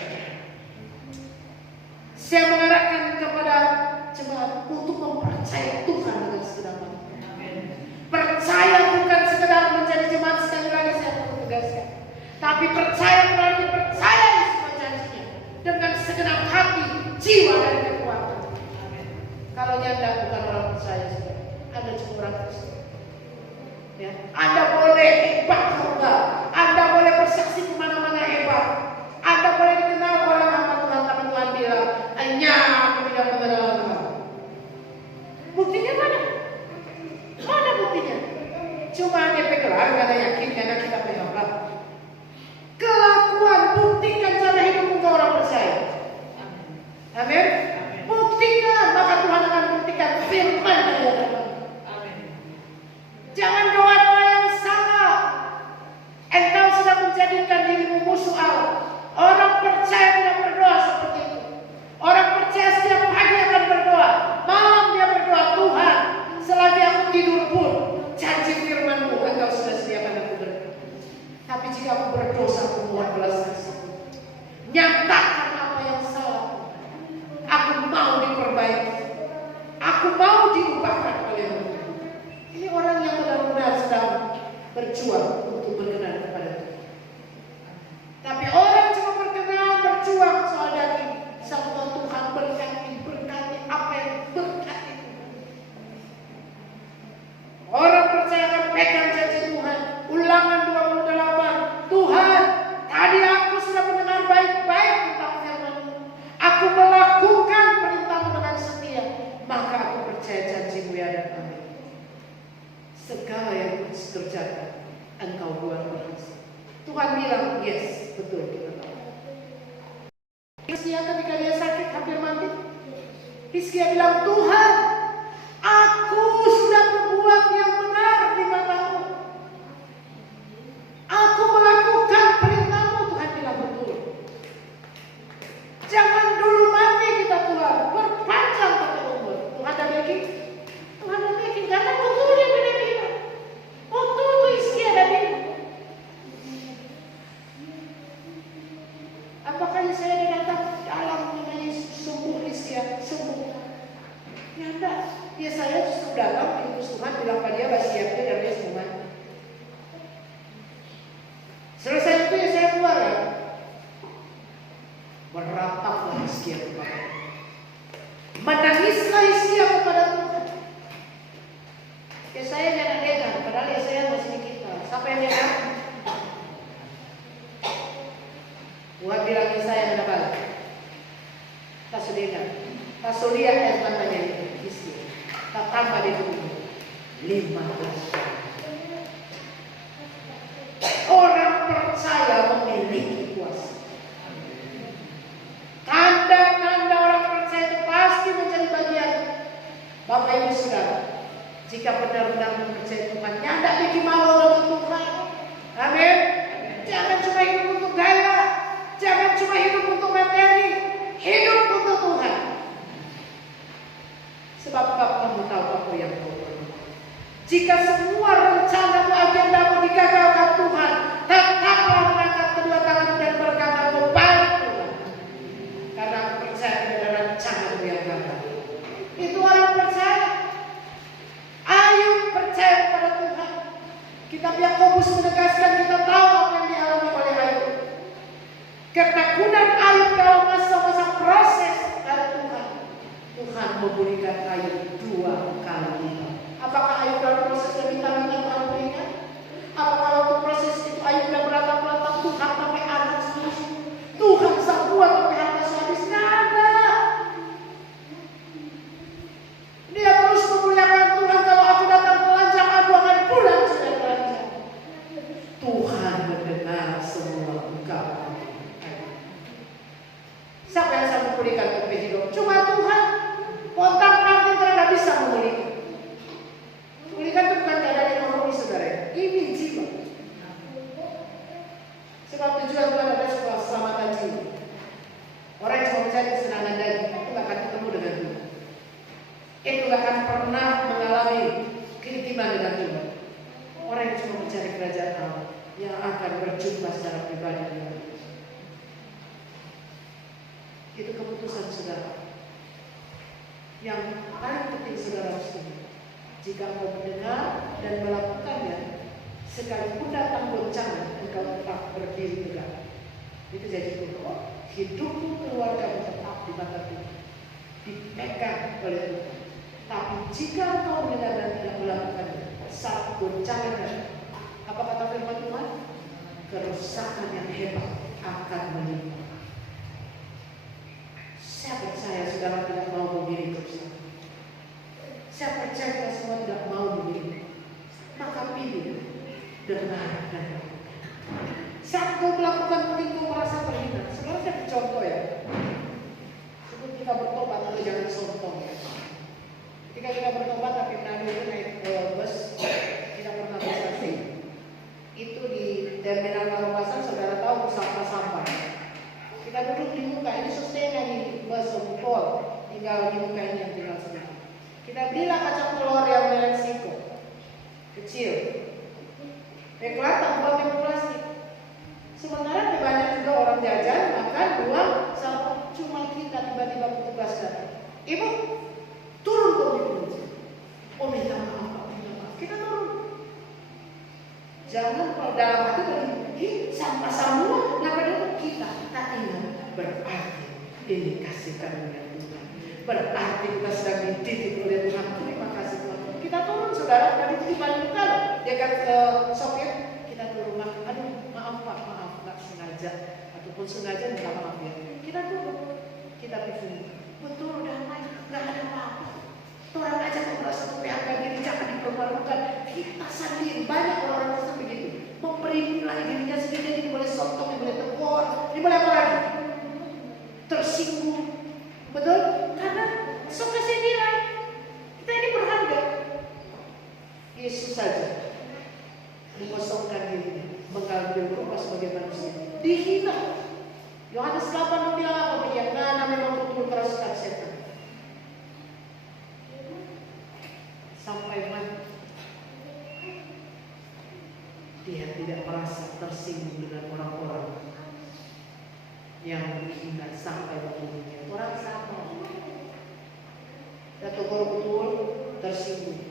Saya mengarahkan kepada jemaat untuk mempercayai Tuhan dengan segenap hati. Percaya bukan sekedar menjadi jemaat, sekali lagi saya perlu tegaskan. Tapi percaya berarti percaya di semua janjinya dengan segenap hati, jiwa dan kekuatan. Kalau Anda bukan orang percaya, Anda cuma orang Kristen. Ya. Anda boleh hebat enggak, Anda boleh bersaksi kemana-mana hebat, Anda boleh dikenal orang hamba Tuhan, tapi Tuhan bilang, hanya aku tidak mengenal kamu. Buktinya mana? Mana buktinya? Cuma DP kelar, karena yakin, karena kita penghambal. Kelakuan, buktikan cara hidup engkau orang percaya. Amin. Buktikan, maka Tuhan akan buktikan firman dari Tuhan. Jangan doa-doa yang salah. Engkau sudah menjadikan dirimu musuh Allah. Orang percaya tidak berdoa seperti itu. Orang percaya setiap pagi akan berdoa, malam dia berdoa, Tuhan, selagi aku tidur pun, janji firman-Mu engkau sudah sediakan aku berdoa. Tapi jika aku berdosa, aku mohon belas kasih. Nyatakan apa yang salah. Aku mau diperbaiki. Aku mau diubahkan oleh-Mu. Ini orang yang benar-benar sedang berjuang untuk berkenan kepada Tuhan. Tapi orang cuma berkenan, berjuang soal daging. Sama Tuhan berkati apa yang berkati. Orang percaya akan pegang janji Tuhan. Ulangan 28. Tuhan, tadi aku sudah mendengar baik-baik tentang firman-Mu. Aku melakukan perintah-Mu dengan setia. Maka aku percaya janji-Mu ya dan amin. Segala yang kerjakan, engkau buat berhasil. Tuhan bilang, yes, betul, kita tahu. Hizkia ketika dia sakit, hampir mati. Hizkia bilang, Tuhan, aku sudah berbuat yang benar di mata-Mu. Aku melakukan perintah-Mu, Tuhan bilang betul. Jangan dulu mati kita Tuhan, berpanjang pada umur. Tuhan ada bikin, Tuhan ada bikin, karena betul dia bilang. Betul itu Hizkia ada bilang. Apakah saya datang dalam mengenai sembuh Hizkia, sembuh? Ya enggak, ya saya justru dalam diutus Tuhan bilang pada dia siapnya dan dia semua. Selesai itu ya saya keluar ya. Merataplah Hizkia kepada Tuhan. Menangislah Hizkia kepada Tuhan. Ya saya jangan dengar, padahal ya saya masih di kita. Siapa yang dengar? Tuhan bilangin saya ada balik. Tak sudah, tak sulia dan matanya isi. Tak tambah di tubuh 15. Orang percaya memiliki kuasa. Tanda-tanda orang percaya itu pasti menjadi bagian. Bapak Ibu Saudara, jika benar-benar mempercayai Tuhan, nyanda bikin malu dengan Tuhan. Amin. Jangan cuma hidup untuk gaya. Jangan cuma hidup untuk materi, hidup untuk Tuhan. Sebab kamu tahu apa yang kau perlu. Jika semua rencana agendamu digagalkan Tuhan, tetaplah mengangkat kedua tangan dan berkata, baik Tuhan. Karena aku percaya pada rencanamu yang gagal. Itu orang percaya. Ayo percaya pada Tuhan. Kitab Yakobus menegaskan kita tahu apa yang dialami oleh Ayub. Ketakutan Ayub dalam masa-masa proses dari Tuhan. Tuhan memulihkan Ayub 2 kali. Apakah Ayub dalam proses yang minta-minta Tuhan berikan? Apakah waktu proses itu Ayub sudah beratap-ratap Tuhan sampai atas musuh? Tuhan sang buat sampai atas habis? Nggak ada. memulihkan untuk hidup. Cuma Tuhan, kontak nanti tidak bisa memulihkan. Memulihkan itu bukan keadaan ekonomi saudara. Ini jiwa. Sebab tujuan Tuhan adalah sebuah keselamatan jiwa. Orang yang cuma mencari kesenangan daging itu gak akan ketemu dengan Tuhan. Itu gak akan pernah mengalami keintiman dengan Tuhan. Orang yang cuma mencari kerajaan Allah yang akan berjumpa secara pribadi dengan Tuhan. Itu keputusan saudara. Yang paling penting saudara harus tahu. Jika engkau mendengar dan melakukannya, sekalipun datang goncangan, engkau tetap berdiri tegak. Itu jadi pokok. Hidupmu, keluargamu tetap di mata Tuhan, dipegang oleh Tuhan. Tapi jika engkau mendengar dan tidak melakukannya, saat goncangan datang, apa kata firman Tuhan? Kerusakan yang hebat akan menimpa. Saya percaya saudara tidak mau memilih kerusakan. Saya percaya kita semua tidak mau memilih. Maka pilih dengar dan lakukan. Saat kau melakukan ini kau merasa terhina. Sebenarnya saya contoh ya. Sebelum kita bertobat, kita jangan sombong ya. Ketika kita bertobat, tapi Nado itu naik bus, kita pernah bersaksi. Itu di terminal Kawasan, saudara tahu sampah-sampah. Kita duduk di muka, ini sustain di bus tol, tinggal di muka ini yang tinggal sedikit. Kita belilah kacang telur yang Mexico, kecil. Kelihatan buatnya plastik. Sementara di banyak juga orang jajan, makan, buang, sama cuma kita tiba-tiba petugas datang. Ibu, turun kok ibu. Oh minta maaf, kita turun. Jangan kalau dalam hati berarti sampah semua, kenapa dulu kita tak ingat berarti ini kasih karunia Tuhan. Berarti kita sedang dididik oleh Tuhan. Terima kasih Tuhan. Kita turun saudara, tadi itu dibanding kalau dia kata sopir, kita turun. Aduh maaf Pak, maaf nggak sengaja ataupun sengaja minta maaf ya. Kita turun, kita pikir betul damai, nggak ada apa-apa. Orang aja kok merasa PHK diri jangan dipermalukan. Kita sendiri banyak orang-orang seperti begitu, memperinilai dirinya sendiri. Ini boleh sombong, ini boleh tegur, ini boleh apa lagi? Tersinggung, betul? Karena sok kasih nilai. Kita ini berharga. Yesus saja mengosongkan dirinya, mengambil berubah sebagai manusia, dihina. Yohanes 8 bilang apa dia? Nah, memang betul kerasukan setan. Sampai mati. Dia tidak merasa tersinggung dengan orang-orang yang menghina sampai membunuhnya. Orang sama. Dan betul tersinggung.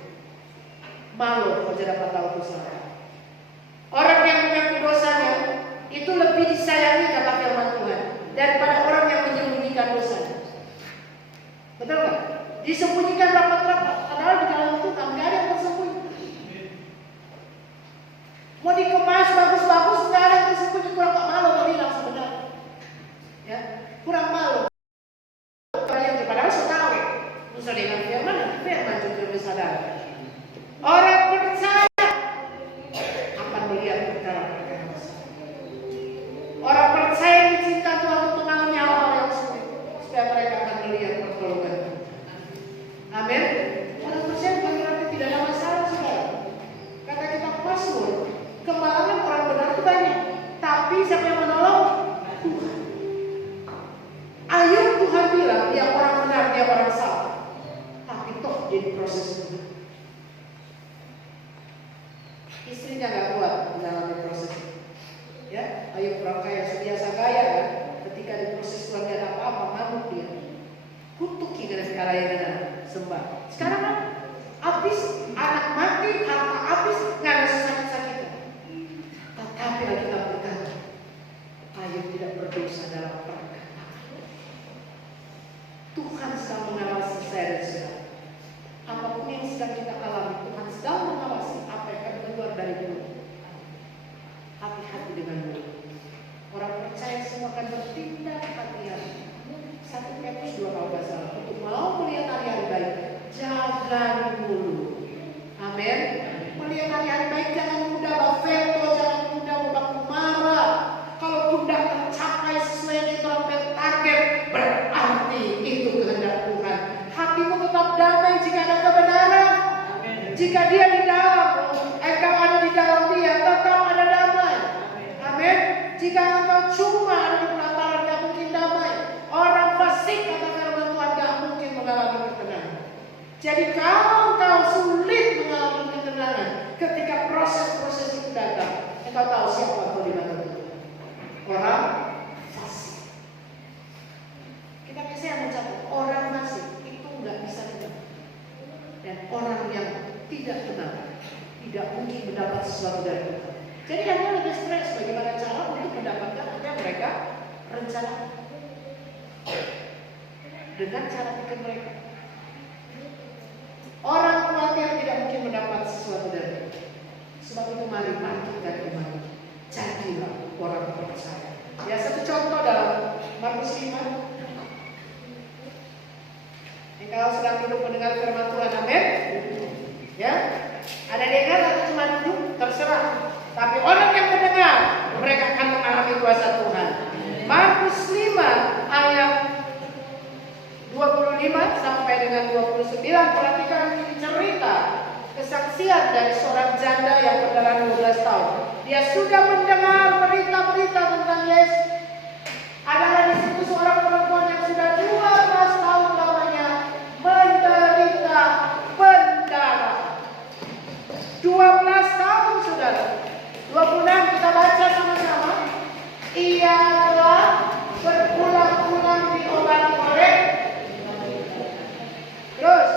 Malu kalau dapat tahu dosa. Orang yang mengaku dosanya itu lebih disayangi kata firman Tuhan daripada orang yang menyembunyikan dosanya. Betul nggak? Disembunyikan rapat-rapat, padahal di dalam Tuhan nggak ada yang tersembunyi. Mau dikemas bagus-bagus, nggak ada yang tersembunyi. Kurang malu kalau bilang sebenarnya, ya kurang malu. Padahal tahu ya, usah dengan firman juga bisa sadar. Orang percaya akan melihat perkara-perkara besar. Orang percaya dicinta Tuhan untuk mengalami hal-hal yang sulit, supaya mereka akan melihat pertolongan. Amin. Orang percaya bukan berarti tidak ada masalah saudara. Kata kita Mazmur, kemalangan orang benar itu banyak, tapi siapa yang menolong? Tuhan. Ayub Tuhan bilang dia orang benar, dia orang salah, tapi toh jadi proses Tuhan. Istrinya nggak kuat mengalami proses itu. Ya, Ayub orang kaya, biasa kaya kan. Ketika di proses Tuhan gak ada apa-apa, ngamuk dia. Kutuki dengan segala yang ada sembah. Sekarang kan habis, anak mati, harta habis, nggak ada sakit-sakitan. Tetapi kita berkata, Ayub tidak berdosa dalam perkataan. Tuhan sedang mengawasi saya dan saudara. Apapun yang sedang kita alami, Tuhan sedang mengawasi apa yang akan keluar dari mulut. Hati-hati dengan mulut. Orang percaya semua akan bertindak hati-hati. 1 Petrus 2 kalau nggak salah, untuk mau melihat hari-hari baik, jaga mulut. Amin. Melihat hari-hari baik, jangan mudah berveto, jangan mudah marah. Kalau mudah tercapai sesuai dengan target, berarti Jika dia di dalam, engkau ada di dalam dia, tetap ada damai. Amin. Jika engkau cuma ada di pelataran, gak mungkin damai. Orang fasik kata firman Tuhan gak mungkin mengalami ketenangan. Jadi kalau engkau sulit mengalami ketenangan ketika proses-proses itu datang, engkau tahu siapa engkau di mata Tuhan. Orang fasik. Kita biasanya mencatat orang fasik itu nggak bisa tenang, dan orang yang tidak tenang tidak mungkin mendapat sesuatu dari Tuhan. Jadi hanya lebih stres bagaimana cara untuk mendapatkan apa yang mereka rencanakan dengan cara pikir mereka. Orang khawatir tidak mungkin mendapat sesuatu dari Tuhan. Sebab itu mari bangkit dari iman, jadilah orang percaya. Ya, satu contoh dalam Markus 5. Kalau sedang duduk mendengar firman Tuhan, amin. Ya, ada dengar atau cuma duduk, terserah. Tapi orang yang mendengar, mereka akan mengalami kuasa Tuhan. Markus 5 ayat 25 sampai dengan 29. Perhatikan ini cerita kesaksian dari seorang janda yang berdarah 12 tahun. Dia sudah mendengar berita-berita tentang Yesus. Adalah di situ seorang perempuan yang sudah 12 tahun lamanya menderita pendarah. 12 tahun, saudara. 26 kita baca sama-sama. Ia telah berulang-ulang diobati oleh. Terus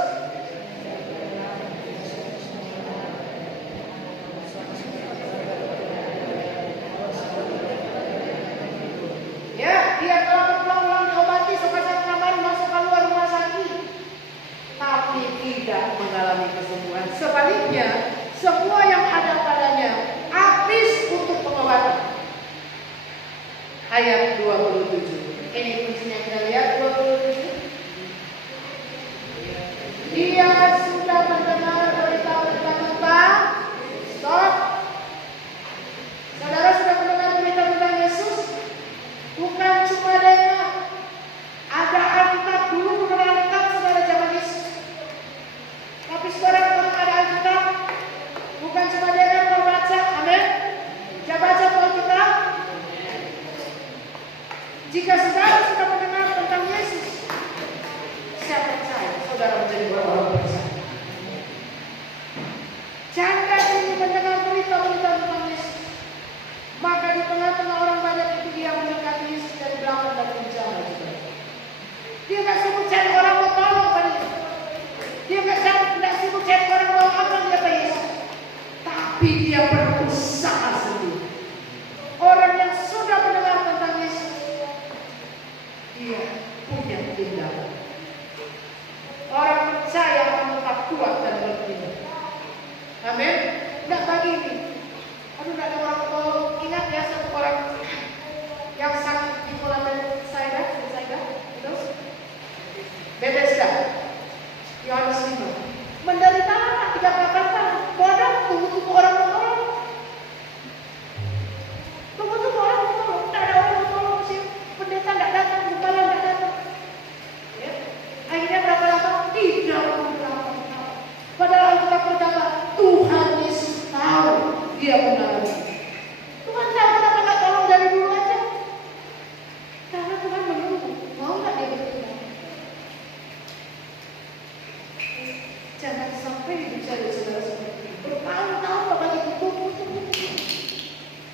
ya, dia telah berulang-ulang diobati sepasang kembali masuk keluar rumah sakit, tapi tidak mengalami kesembuhan. Sebaliknya, semua yang ada padanya habis untuk pengobatan. Ayat 27. Ini kuncinya, kita lihat 27. Dia sudah mendengar berita-berita tentang stop. Saudara sudah mendengar berita tentang Yesus? Bukan cuma dengar. Ada Alkitab dulu, bukan Alkitab saudara zaman Yesus. Tapi sekarang ada Alkitab. Bukan cuma dengar, membaca. Amin. Jangan baca Alkitab. Jika saudara sudah mendengar tentang Yesus, saya percaya saudara menjadi orang percaya. Janda ini mendengar berita-berita tentang Yesus, maka di tengah-tengah orang banyak itu dia mendekati Yesus dari belakang dan menjamah juga. Dia nggak sibuk cari orang mau tolong pada Yesus. Dia nggak sibuk cari orang mau apa dia pada Yesus. Tapi dia berusaha sendiri. Orang yang sudah mendengar tentang Yesus, dia punya tindakan. Orang percaya akan tetap kuat dan bertindak. Amin. Tidak pagi ini. Aduh, tidak ada orang tolong. Ingat ya, satu orang yang sakit di kolam Bethesda, itu Bethesda, Yohanes 5. Menderita 3 tahun. Bodoh, tunggu orang tolong. Tunggu orang tolong. Tidak ada orang tolong sih. Pendeta tidak datang, kepala tidak datang. Ya. Akhirnya berapa lama? 38 tahun. Padahal kita berkata, Tuhan Yesus tahu dia mengalami. Tuhan tahu kenapa nggak tolong dari dulu aja? Karena Tuhan menunggu. Mau nggak dia bertindak? Jangan sampai hidup saya saudara seperti ini. Bertahun-tahun Bapak Ibu tunggu.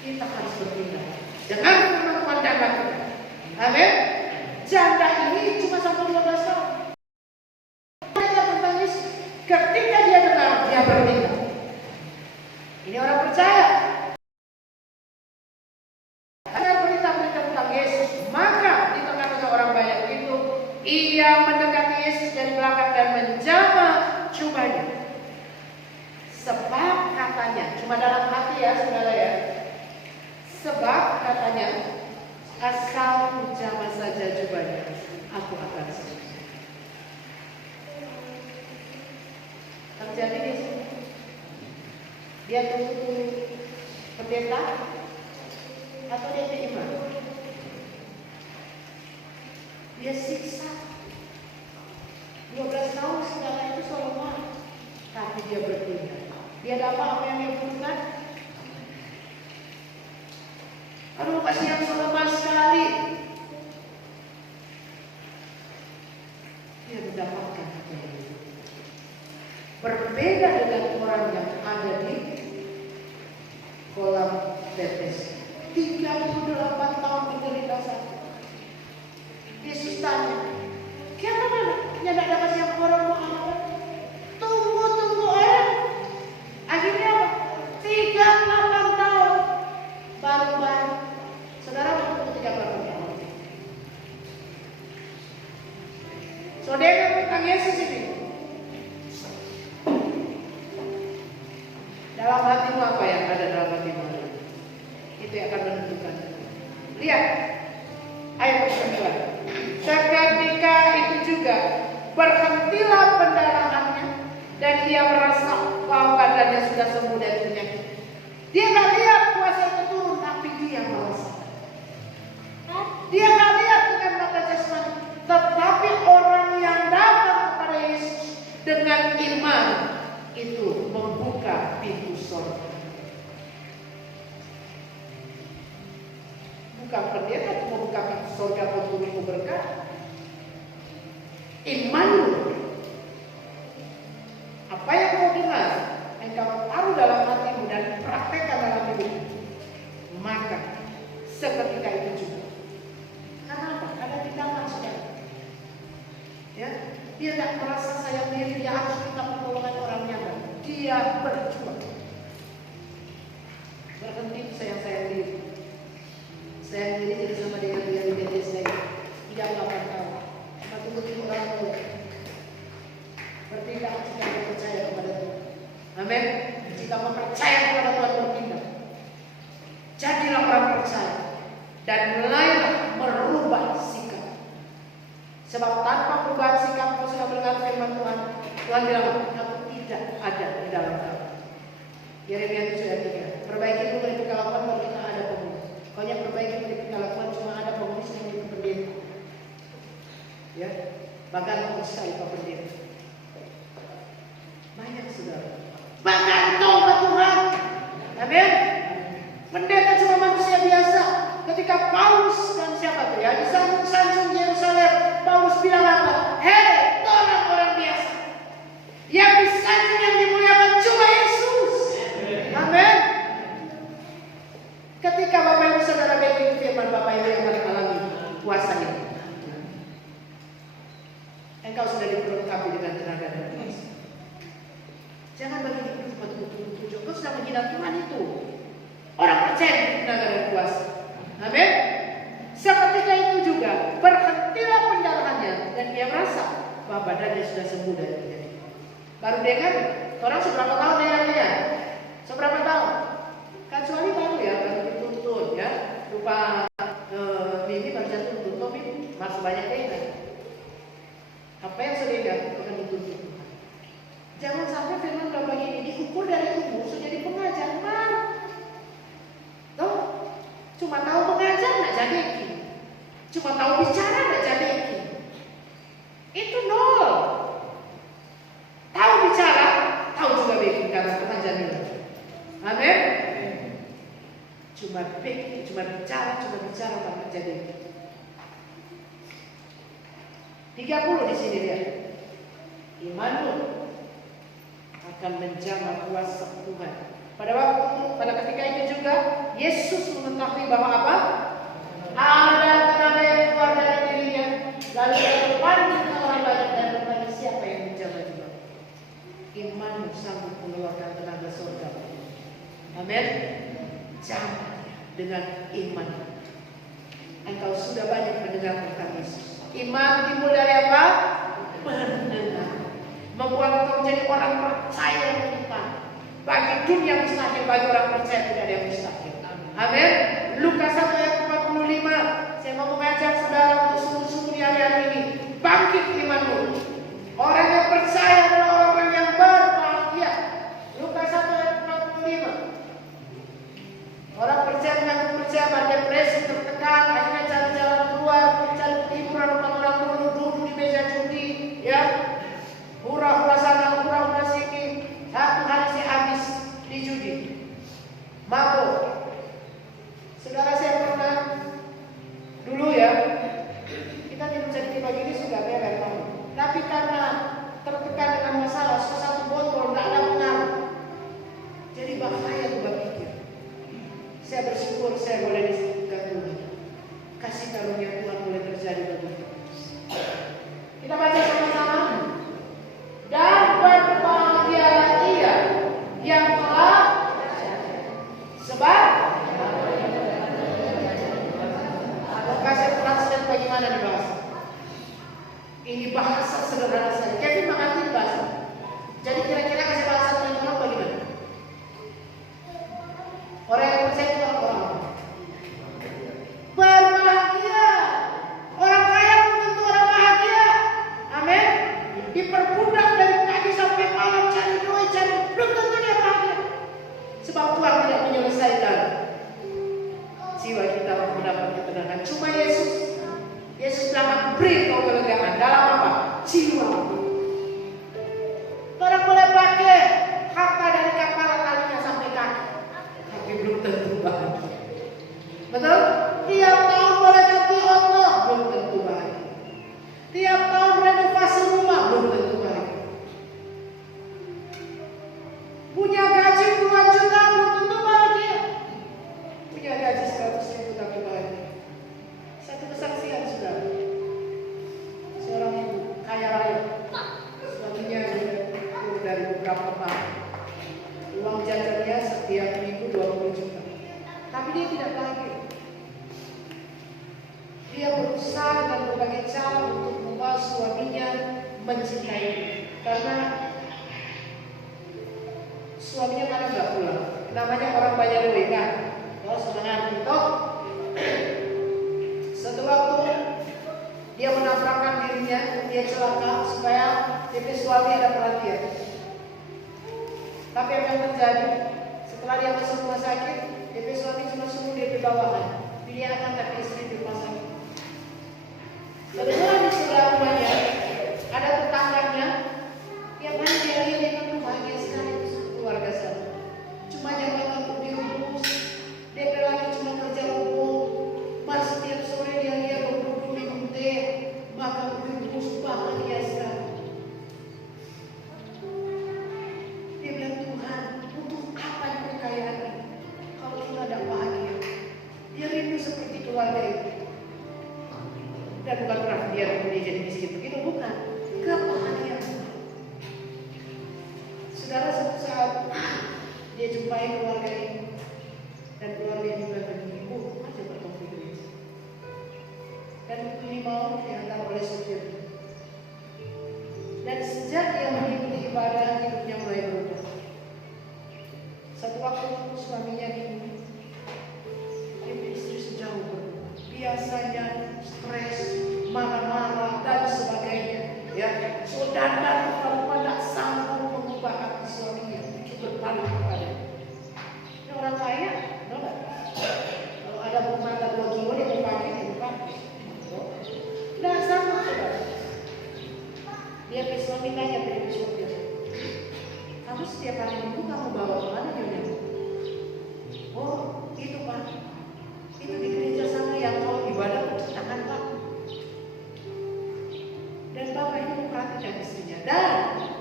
Kita harus bertindak. Jangan menemukan janda kita. Amin. Janda ini cuma sampai 12 tahun. Tentang Yesus. Ketika dia dengar, dia bertindak. Ini orang percaya. Ada berita-berita tentang Yesus, maka di tengah-tengah orang banyak itu, ia mendekati Yesus dari belakang dan menjamah jubahnya. Sebab katanya, cuma dalam hati ya saudara ya. Sebab katanya, asal menjamah saja jubahnya, aku akan sembuh. Terjadi di sini. Dia tunggu pendeta atau dia terima? Dia siksa. 12 tahun saudara itu selalu marah. tapi dia bertindak. Dia dapat apa yang dia butuhkan. Aduh, kasihan saudara sekali. Dia mendapatkan apa yang dia butuhkan. Berbeda dengan orang yang ada di kolam Bethesda. 38 tahun menderita sakit. Yesus tanya, "Kenapa mana? Yang tidak dapat siapa orang mau apa?" Tunggu orang. Akhirnya apa? 38 tahun baru. Saudara tunggu 38 tahun. Saudara tentang Yesus ini. Dalam hatimu apa yang ada dalam hatimu? Itu yang akan menentukan. Lihat ayat kedua. Seketika itu juga berhentilah pendarahannya dan dia merasa bahwa badannya sudah sembuh dari penyakit. Dia nggak lihat kuasa itu turun, tapi dia merasa. Dia nggak lihat dengan mata jasmani, tetapi orang yang datang kepada Yesus dengan iman itu membuka pintu surga. Bukan pendeta itu membuka pintu surga untuk berkat. Iman, apa yang kau dengar, engkau taruh dalam hatimu dan praktekkan dalam hidupmu, maka seketika itu juga. Karena apa? Ada tindakan saudara. Ya, dia tidak merasa saya diri, dia harus minta pertolongan orang yang lain. Dia berjuang. Berhenti sayang diri. Saya diri jadi sama dengan dia di Bethesda ini. Tidak 8 tahun. Cuma tunggu orang tua. Bertindak jika percaya kepada Tuhan. Amin. Jika percaya kepada Tuhan bertindak. Jadilah orang percaya dan mulailah merubah sikap. Sebab tanpa perubahan sikap kau sudah mendengar firman Tuhan. Tuhan bilang, aku tidak ada di dalam kamu. Yeremia 7 ayat 3. Perbaiki dulu dari kelakuan kalau kita ada penghuni. Kau yang perbaiki dari kelakuan cuma ada penghuni yang menjadi pendeta. Ya, bahkan kau sekali kau pendeta. Banyak saudara. Bahkan ke Tuhan. Amin. Pendeta cuma manusia biasa. Ketika Paulus dan siapa tuh ya di sanjung Yerusalem, Paulus bilang apa? Hei, orang biasa. Yang disanjung yang dimuliakan cuma Yesus. Amin. Ketika Bapak Ibu Saudara baik firman Bapak Ibu yang paling alami kuasa ini, engkau sudah diperlengkapi dengan tenaga dan kuasa. Jangan bagi betul-betul. Engkau sudah menghina Tuhan itu. Orang percaya dengan tenaga dan kuasa. Amin. Seketika itu juga berhentilah pendarahannya dan dia merasa bahwa badannya sudah sembuh dari penyakit. Baru dengar, orang seberapa tahun dia? Seberapa tahun? Kecuali baru ya, baru dituntun ya. Lupa ini baru jatuh tutup ini masih banyak dengar. Apa yang sudah akan dituntut? Jangan sampai firman udah begini diukur dari umur sudah jadi pengajar. Tuh, cuma tahu mengajar nggak jadi ki. Cuma tahu bicara nggak jadi ki. Itu nol. Tahu bicara, tahu juga bikin karena pengajar itu. Amin. Cuma bicara nggak jadi. 30 di sini dia. Imanmu akan menjamah kuasa Tuhan. Pada ketika itu juga Yesus mengetahui bahwa apa? Ada tenaga yang keluar dari dirinya. Lalu dia berpaling ke orang banyak dan bertanya siapa yang menjamah juga. Imanmu sanggup mengeluarkan tenaga surga. Amin. Jamah dengan iman. Engkau sudah banyak mendengar tentang Yesus. Iman timbul dari apa? Mendengar. Membuat engkau menjadi orang percaya yang beriman. Bagi dunia mustahil, bagi orang percaya tidak ada yang mustahil. Amin. Lukas 1 ayat 45. Saya mau mengajak saudara untuk sungguh-sungguh di hari-hari ini. Bangkit imanmu. Orang yang percaya adalah orang yang berbahagia. Lukas 1 ayat 45. Orang percaya mengaku percaya pada depresi, tertekan, akhirnya cari jalan keluar, cari hiburan, orang duduk di meja judi, ya, hura-hura sana, hura-hura sini, Ini bahasa sederhana saja. Kevin mengerti bahasa. Jadi kira-kira kasih bahasa dengan orang bagaimana? Orang yang percaya itu orang berbahagia. Orang kaya belum tentu orang bahagia. Amin. Diperbudak dari pagi sampai malam cari duit, cari, belum tentu dia bahagia. Sebab Tuhan tidak menyelesaikan jiwa kita mendapat ketenangan. Cuma Yesus dapat beri kau kelegaan dalam apa? Jiwa. Orang boleh pakai harta dari kepala talinya sampai kaki, tapi belum tentu bahagia. Betul? Tiap tahun boleh ganti motor, belum tentu bahagia. Tiap tahun renovasi rumah, belum tentu bahagia. Punya gaji puluhan juta, belum tentu bahagia. Punya gaji 100.000 tapi bahagia. Satu kesaksian sudah. Seorang ibu kaya raya, suaminya dari beberapa bank. Uang jajannya setiap minggu 20 juta. Tapi dia tidak bahagia. Dia berusaha dengan berbagai cara untuk membawa suaminya mencintai. Karena suaminya kan nggak pulang. Namanya orang banyak duit kan. Oh sebenarnya itu. Satu waktu dia menabrakkan dirinya, dia celaka supaya DP suami ada perhatian. Tapi apa yang terjadi? Setelah dia masuk rumah sakit, DP suami cuma suruh DP bawahan. Dia akan tak istri di rumah sakit. Kebetulan di sebelah rumahnya ada tetangganya yang mana dia lihat itu bahagia sekali keluarga sana. Cuma jangan untuk diurus. DP lagi cuma kerja umum. Mas setiap sore dia lihat duduk minum teh, makan diurus bahagia sekali. Dia bilang Tuhan, untuk apa kekayaan ini? Kalau kita tidak bahagia, dia rindu seperti keluarga itu. Dan bukan berarti dia jadi miskin begitu, bukan. Kebahagiaan. Saudara, suatu saat dia jumpai keluarga ini, dan keluarga ini bilang, ibu aja bertemu di gereja. Dan ini mau diantar oleh supir. Dan sejak dia mengikuti ibadah, hidupnya mulai berubah. Satu waktu suaminya ini, istri sejauh berubah. Biasanya stres, marah-marah dan sebagainya. Ya, saudara perempuan tak sanggup mengubah hati suaminya untuk berbalik kepada. Ini orang kaya, enggak? Kalau ada rumah dan 2 kilo dia dipakai, Nah sama saudara. Dia ke suami tanya dari supir, kamu setiap hari minggu kamu bawa kemana nyonya? Oh itu Pak, itu di gereja sana yang kalau ibadah tangan Pak. Dan Bapak ini memperhatikan istrinya, dan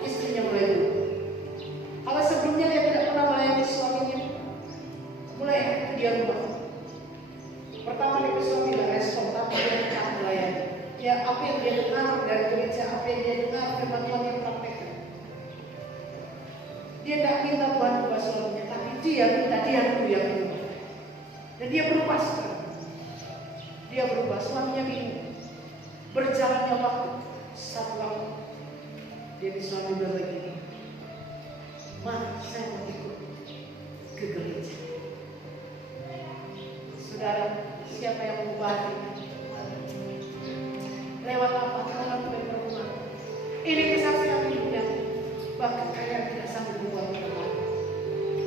istrinya mulai berubah. Kalau sebelumnya dia tidak pernah melayani suaminya, mulai dia rubah. Pertama dia ke suami tidak respon, tapi dia tetap melayani. Ya apa yang dia dengar dari gereja, apa yang dia dengar firman Tuhan yang praktekkan. Dia tidak minta Tuhan ubah suaminya, tapi dia minta dia dulu yang berubah. Dan dia berubah sekarang. Dia berubah, suaminya bingung. Berjalannya waktu, satu waktu dia suami bilang begini, Ma, saya mau ikut ke gereja. Saudara, siapa yang mengubah hati? Lewat apa? Lewat berumah. Ini kesaksian hidupnya. Bahkan kaya tidak sanggup membuat kita.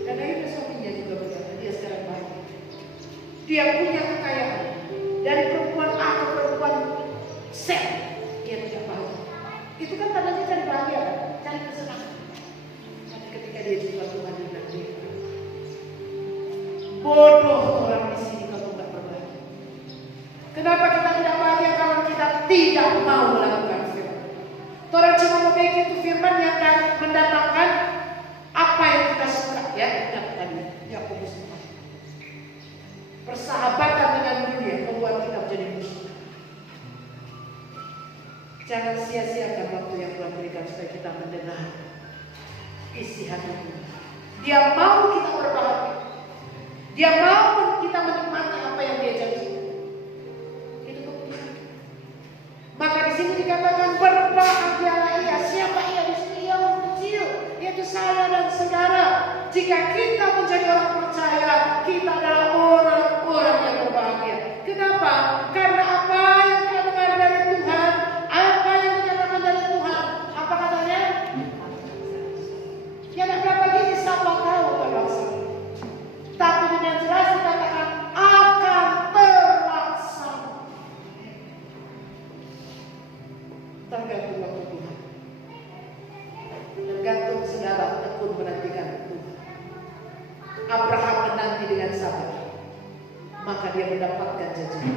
Dan akhirnya suaminya juga berkata, dia sekarang bahagia. Dia punya kekayaan. Dari perempuan A ke perempuan Z, dia tidak bahagia. Itu kan tandanya cari bahagia, kan? Cari kesenangan. Tapi ketika dia jumpa Tuhan dia bilang, bodoh orang di sini kalau tidak berbahagia. Kenapa kita tidak bahagia kalau kita tidak mau melakukan firman? Orang cuma mau itu firman yang mendatangkan apa yang kita suka, ya. Yakobus 4. Persahabatan dengan dunia membuat kita menjadi musuh. Jangan sia-siakan waktu yang Tuhan berikan supaya kita mendengar isi hati Tuhan. Dia mau kita berbahagia. Dia mau kita menikmati apa yang Dia janjikan. Itu keputusan. Maka di sini dikatakan saya dan saudara, jika kita menjadi orang percaya, kita adalah orang-orang yang berbahagia. Kenapa? Karena apa yang kita dengar dari Tuhan, apa yang dikatakan dari Tuhan, apa katanya? Ya tidak berapa gini siapa tahu terlaksana. Tapi dengan jelas dikatakan akan terlaksana. Tergantung waktu Tuhan. Tergantung saudara tekun menantikan Tuhan. Abraham menanti dengan sabar, maka dia mendapatkan janji.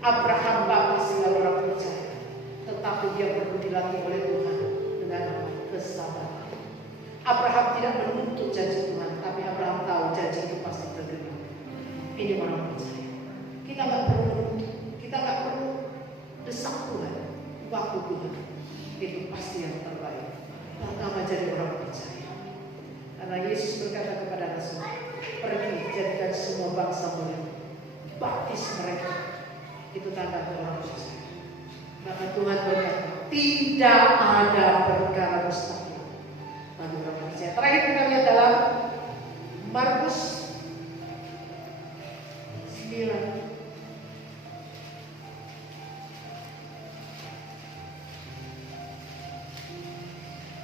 Abraham bapak segala orang percaya, tetapi dia perlu dilatih oleh Tuhan dengan kesabaran. Abraham tidak menuntut janji Tuhan, tapi Abraham tahu janji itu pasti tergenapi. Ini orang percaya. Kita nggak perlu menuntut, kita nggak perlu desak Tuhan. Waktu Tuhan itu pasti yang terbaik. Pertama jadi orang percaya. Karena Yesus berkata kepada Rasul, pergi jadikan semua bangsa murid, baptis mereka. Itu tanda orang percaya. Maka Tuhan berkata, tidak ada perkara mustahil bagi orang percaya. Terakhir kita lihat dalam Markus 9.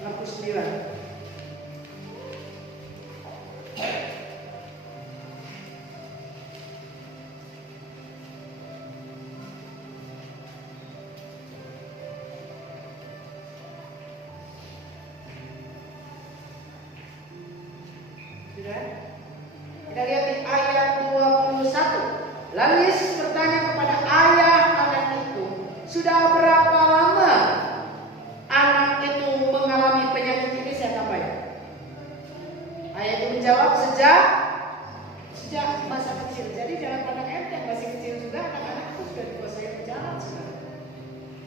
Markus 9. Kita lihat di ayat 21. Lalu Yesus bertanya kepada ayah anak itu, sudah berapa lama anak itu mengalami penyakit ini? Saya tambahkan. Ayah itu menjawab, sejak masa kecil. Jadi jangan pandang enteng, masih kecil juga anak-anak itu sudah dikuasai berjalan sekarang.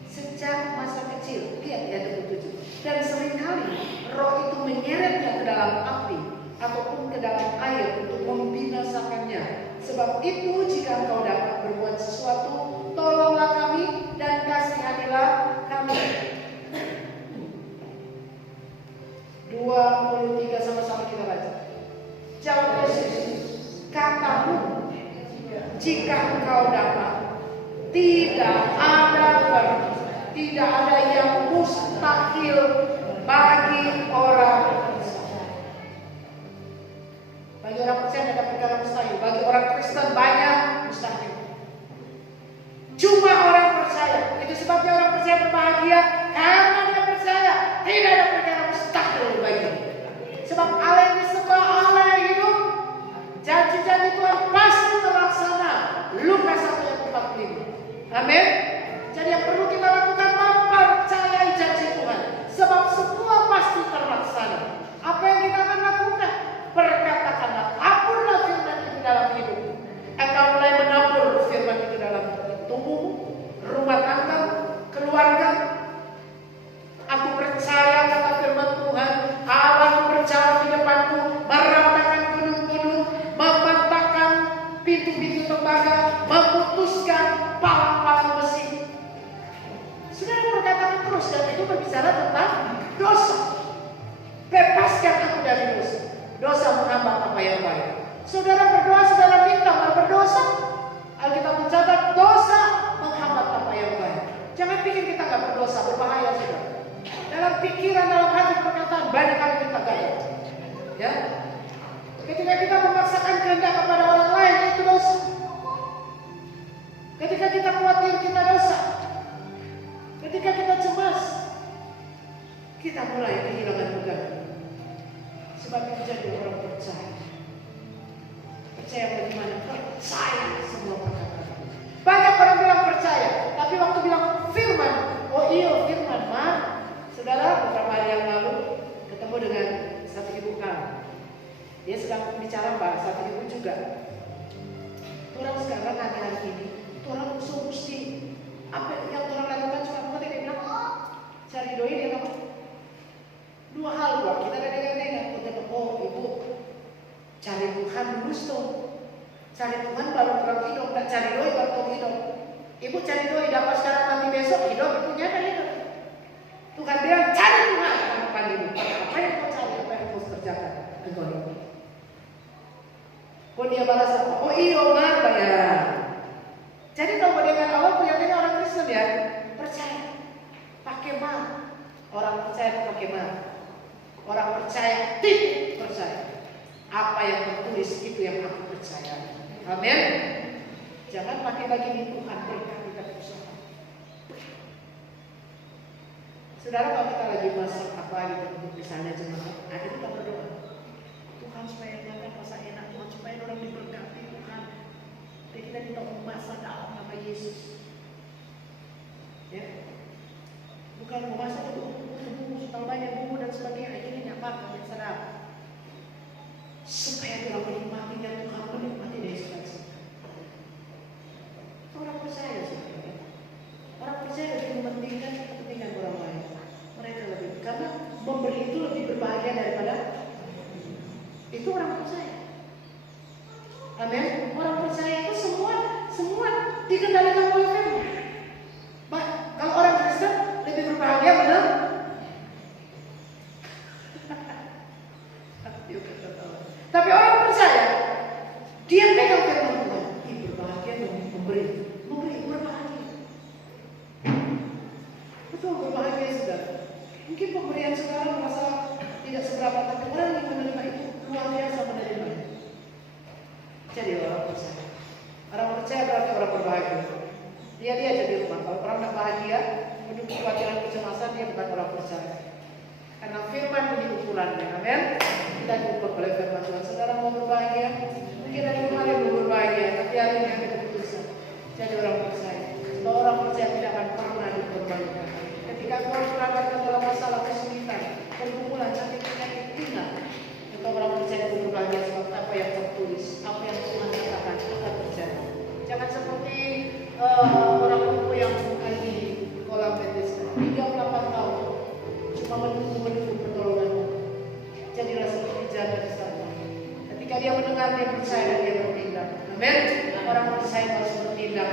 Sejak masa kecil. Lihat ayat 27. Dan seringkali roh itu menyeretnya ke dalam api ataupun ke dalam air untuk membinasakannya. Sebab itu jika engkau dapat berbuat sesuatu, tolonglah kami dan kasihanilah kami. 23 sama-sama kita baca. Jawab Yesus, katamu jika engkau dapat, tidak ada yang mustahil bagi orang percaya. Bagi orang percaya ada perkara mustahil. Bagi orang Kristen banyak mustahil. Cuma orang percaya. Itu sebabnya orang percaya berbahagia, karena dia percaya tidak ada perkara mustahil baginya. Sebab Allah yang disembah, Allah yang hidup, janji-janji Tuhan pasti terlaksana. Lukas 1 ayat 45. Amin. Jadi yang perlu kita lakukan mempercayai janji Tuhan. Sebab semua pasti terlaksana. Apa yang kita akan lakukan? Perkatakanlah, taburlah firman itu dalam hidup. Engkau mulai menabur firman itu dalam tubuh, rumah tangga, keluarga. Aku percaya kata firman Tuhan, Allah berjalan di depanku, meratakan gunung-gunung, membentangkan pintu-pintu tembaga, memutuskan palang-palang besi. Saudara perkatakan terus, dan itu berbicara tentang dosa. Bebaskan aku dari dosa. Dosa menghambat apa yang baik. Saudara berdoa, saudara minta malah berdosa. Alkitab mencatat dosa menghambat apa yang baik. Jangan pikir kita nggak berdosa, berbahaya saudara. Dalam pikiran, dalam hati, perkataan banyak kali kita gagal. Ya, ketika kita memaksakan kehendak kepada orang lain, itu dosa. Ketika kita khawatir, kita dosa. Ketika kita cemas, kita mulai kehilangan pegangan. Sebab itu jadi orang percaya. Percaya bagaimana? Percaya semua perkataan. Banyak orang bilang percaya, tapi waktu bilang firman, oh iya firman, mah. Saudara, beberapa hari yang lalu ketemu dengan satu ibu kan. Dia sedang bicara bahasa satu ibu juga. Orang sekarang hari-hari ini, orang musuh mesti apa yang orang lakukan cuma apa dia bilang? Cari doi dia apa? Dua hal buat kita dengar-dengar. Kita oh ibu cari Tuhan dulu tuh. Cari Tuhan baru terang hidup, tak cari doi baru terang hidup. Ibu cari doi dapat sekarang nanti besok hidup, itu nyata hidup. Tuhan bilang cari Tuhan, apa hidup? Apa yang kau cari? Apa Oh dia balas apa? Oh iyo mar bayar. Jadi kalau dengan awal kelihatannya orang Kristen ya percaya pakai mar. Orang percaya pakai mar. Orang percaya tidak percaya. Apa yang tertulis itu yang aku percaya. Amin. Jangan pakai bagi Tuhan berkat kita berusaha. Saudara, kalau kita lagi masak apa gitu untuk misalnya jemaat, akhirnya kita berdoa. Tuhan supaya makan masa enak, Tuhan supaya orang diberkati Tuhan. Dan kita minta memasak dalam nama Yesus. Ya, bukan memasak itu bumbu, terlalu banyak bumbu dan sebagainya. Akhirnya nyaman kami sadar. Supaya kita menikmatinya Tuhan menikmati dari segala sesuatu. Orang percaya saudara. Orang percaya lebih mementingkan kepentingan orang lain. Mereka lebih karena memberi itu lebih berbahagia daripada itu orang percaya. Amin. Orang percaya itu semua dikendalikan oleh firman. Kalau orang Kristen lebih berbahagia benar. Tapi orang percaya dia pegang firman Tuhan. Berbahagia memberi berbahagia. Betul berbahagia saudara. Mungkin pemberian sekarang merasa tidak seberapa, tapi orang yang menerima itu luar biasa menerimanya. Jadi orang percaya. Orang percaya berarti orang berbahagia. Dia aja di rumah. Kalau orang tidak bahagia, hidup kekhawatiran kecemasan, dia bukan orang percaya. Karena firman ini ukurannya, amin. Kita diukur oleh firman Tuhan. Saudara mau berbahagia? Mungkin dari kemarin belum berbahagia, tapi hari ini ada keputusan. Jadi orang percaya. Kalau orang percaya tidak akan pernah diperbaiki. Ketika kau berada dalam masalah kesulitan, pergumulan, sakit penyakit, ingat. Kalau orang percaya itu berbahagia sebab apa yang tertulis, apa yang Tuhan katakan akan terjadi. Jangan seperti orang tua yang bukan di kolam Bethesda 38 tahun cuma menunggu pertolongan. Jadilah seperti janda di sana. Ketika dia mendengar, dia percaya dan dia bertindak. Amin. Orang percaya harus bertindak.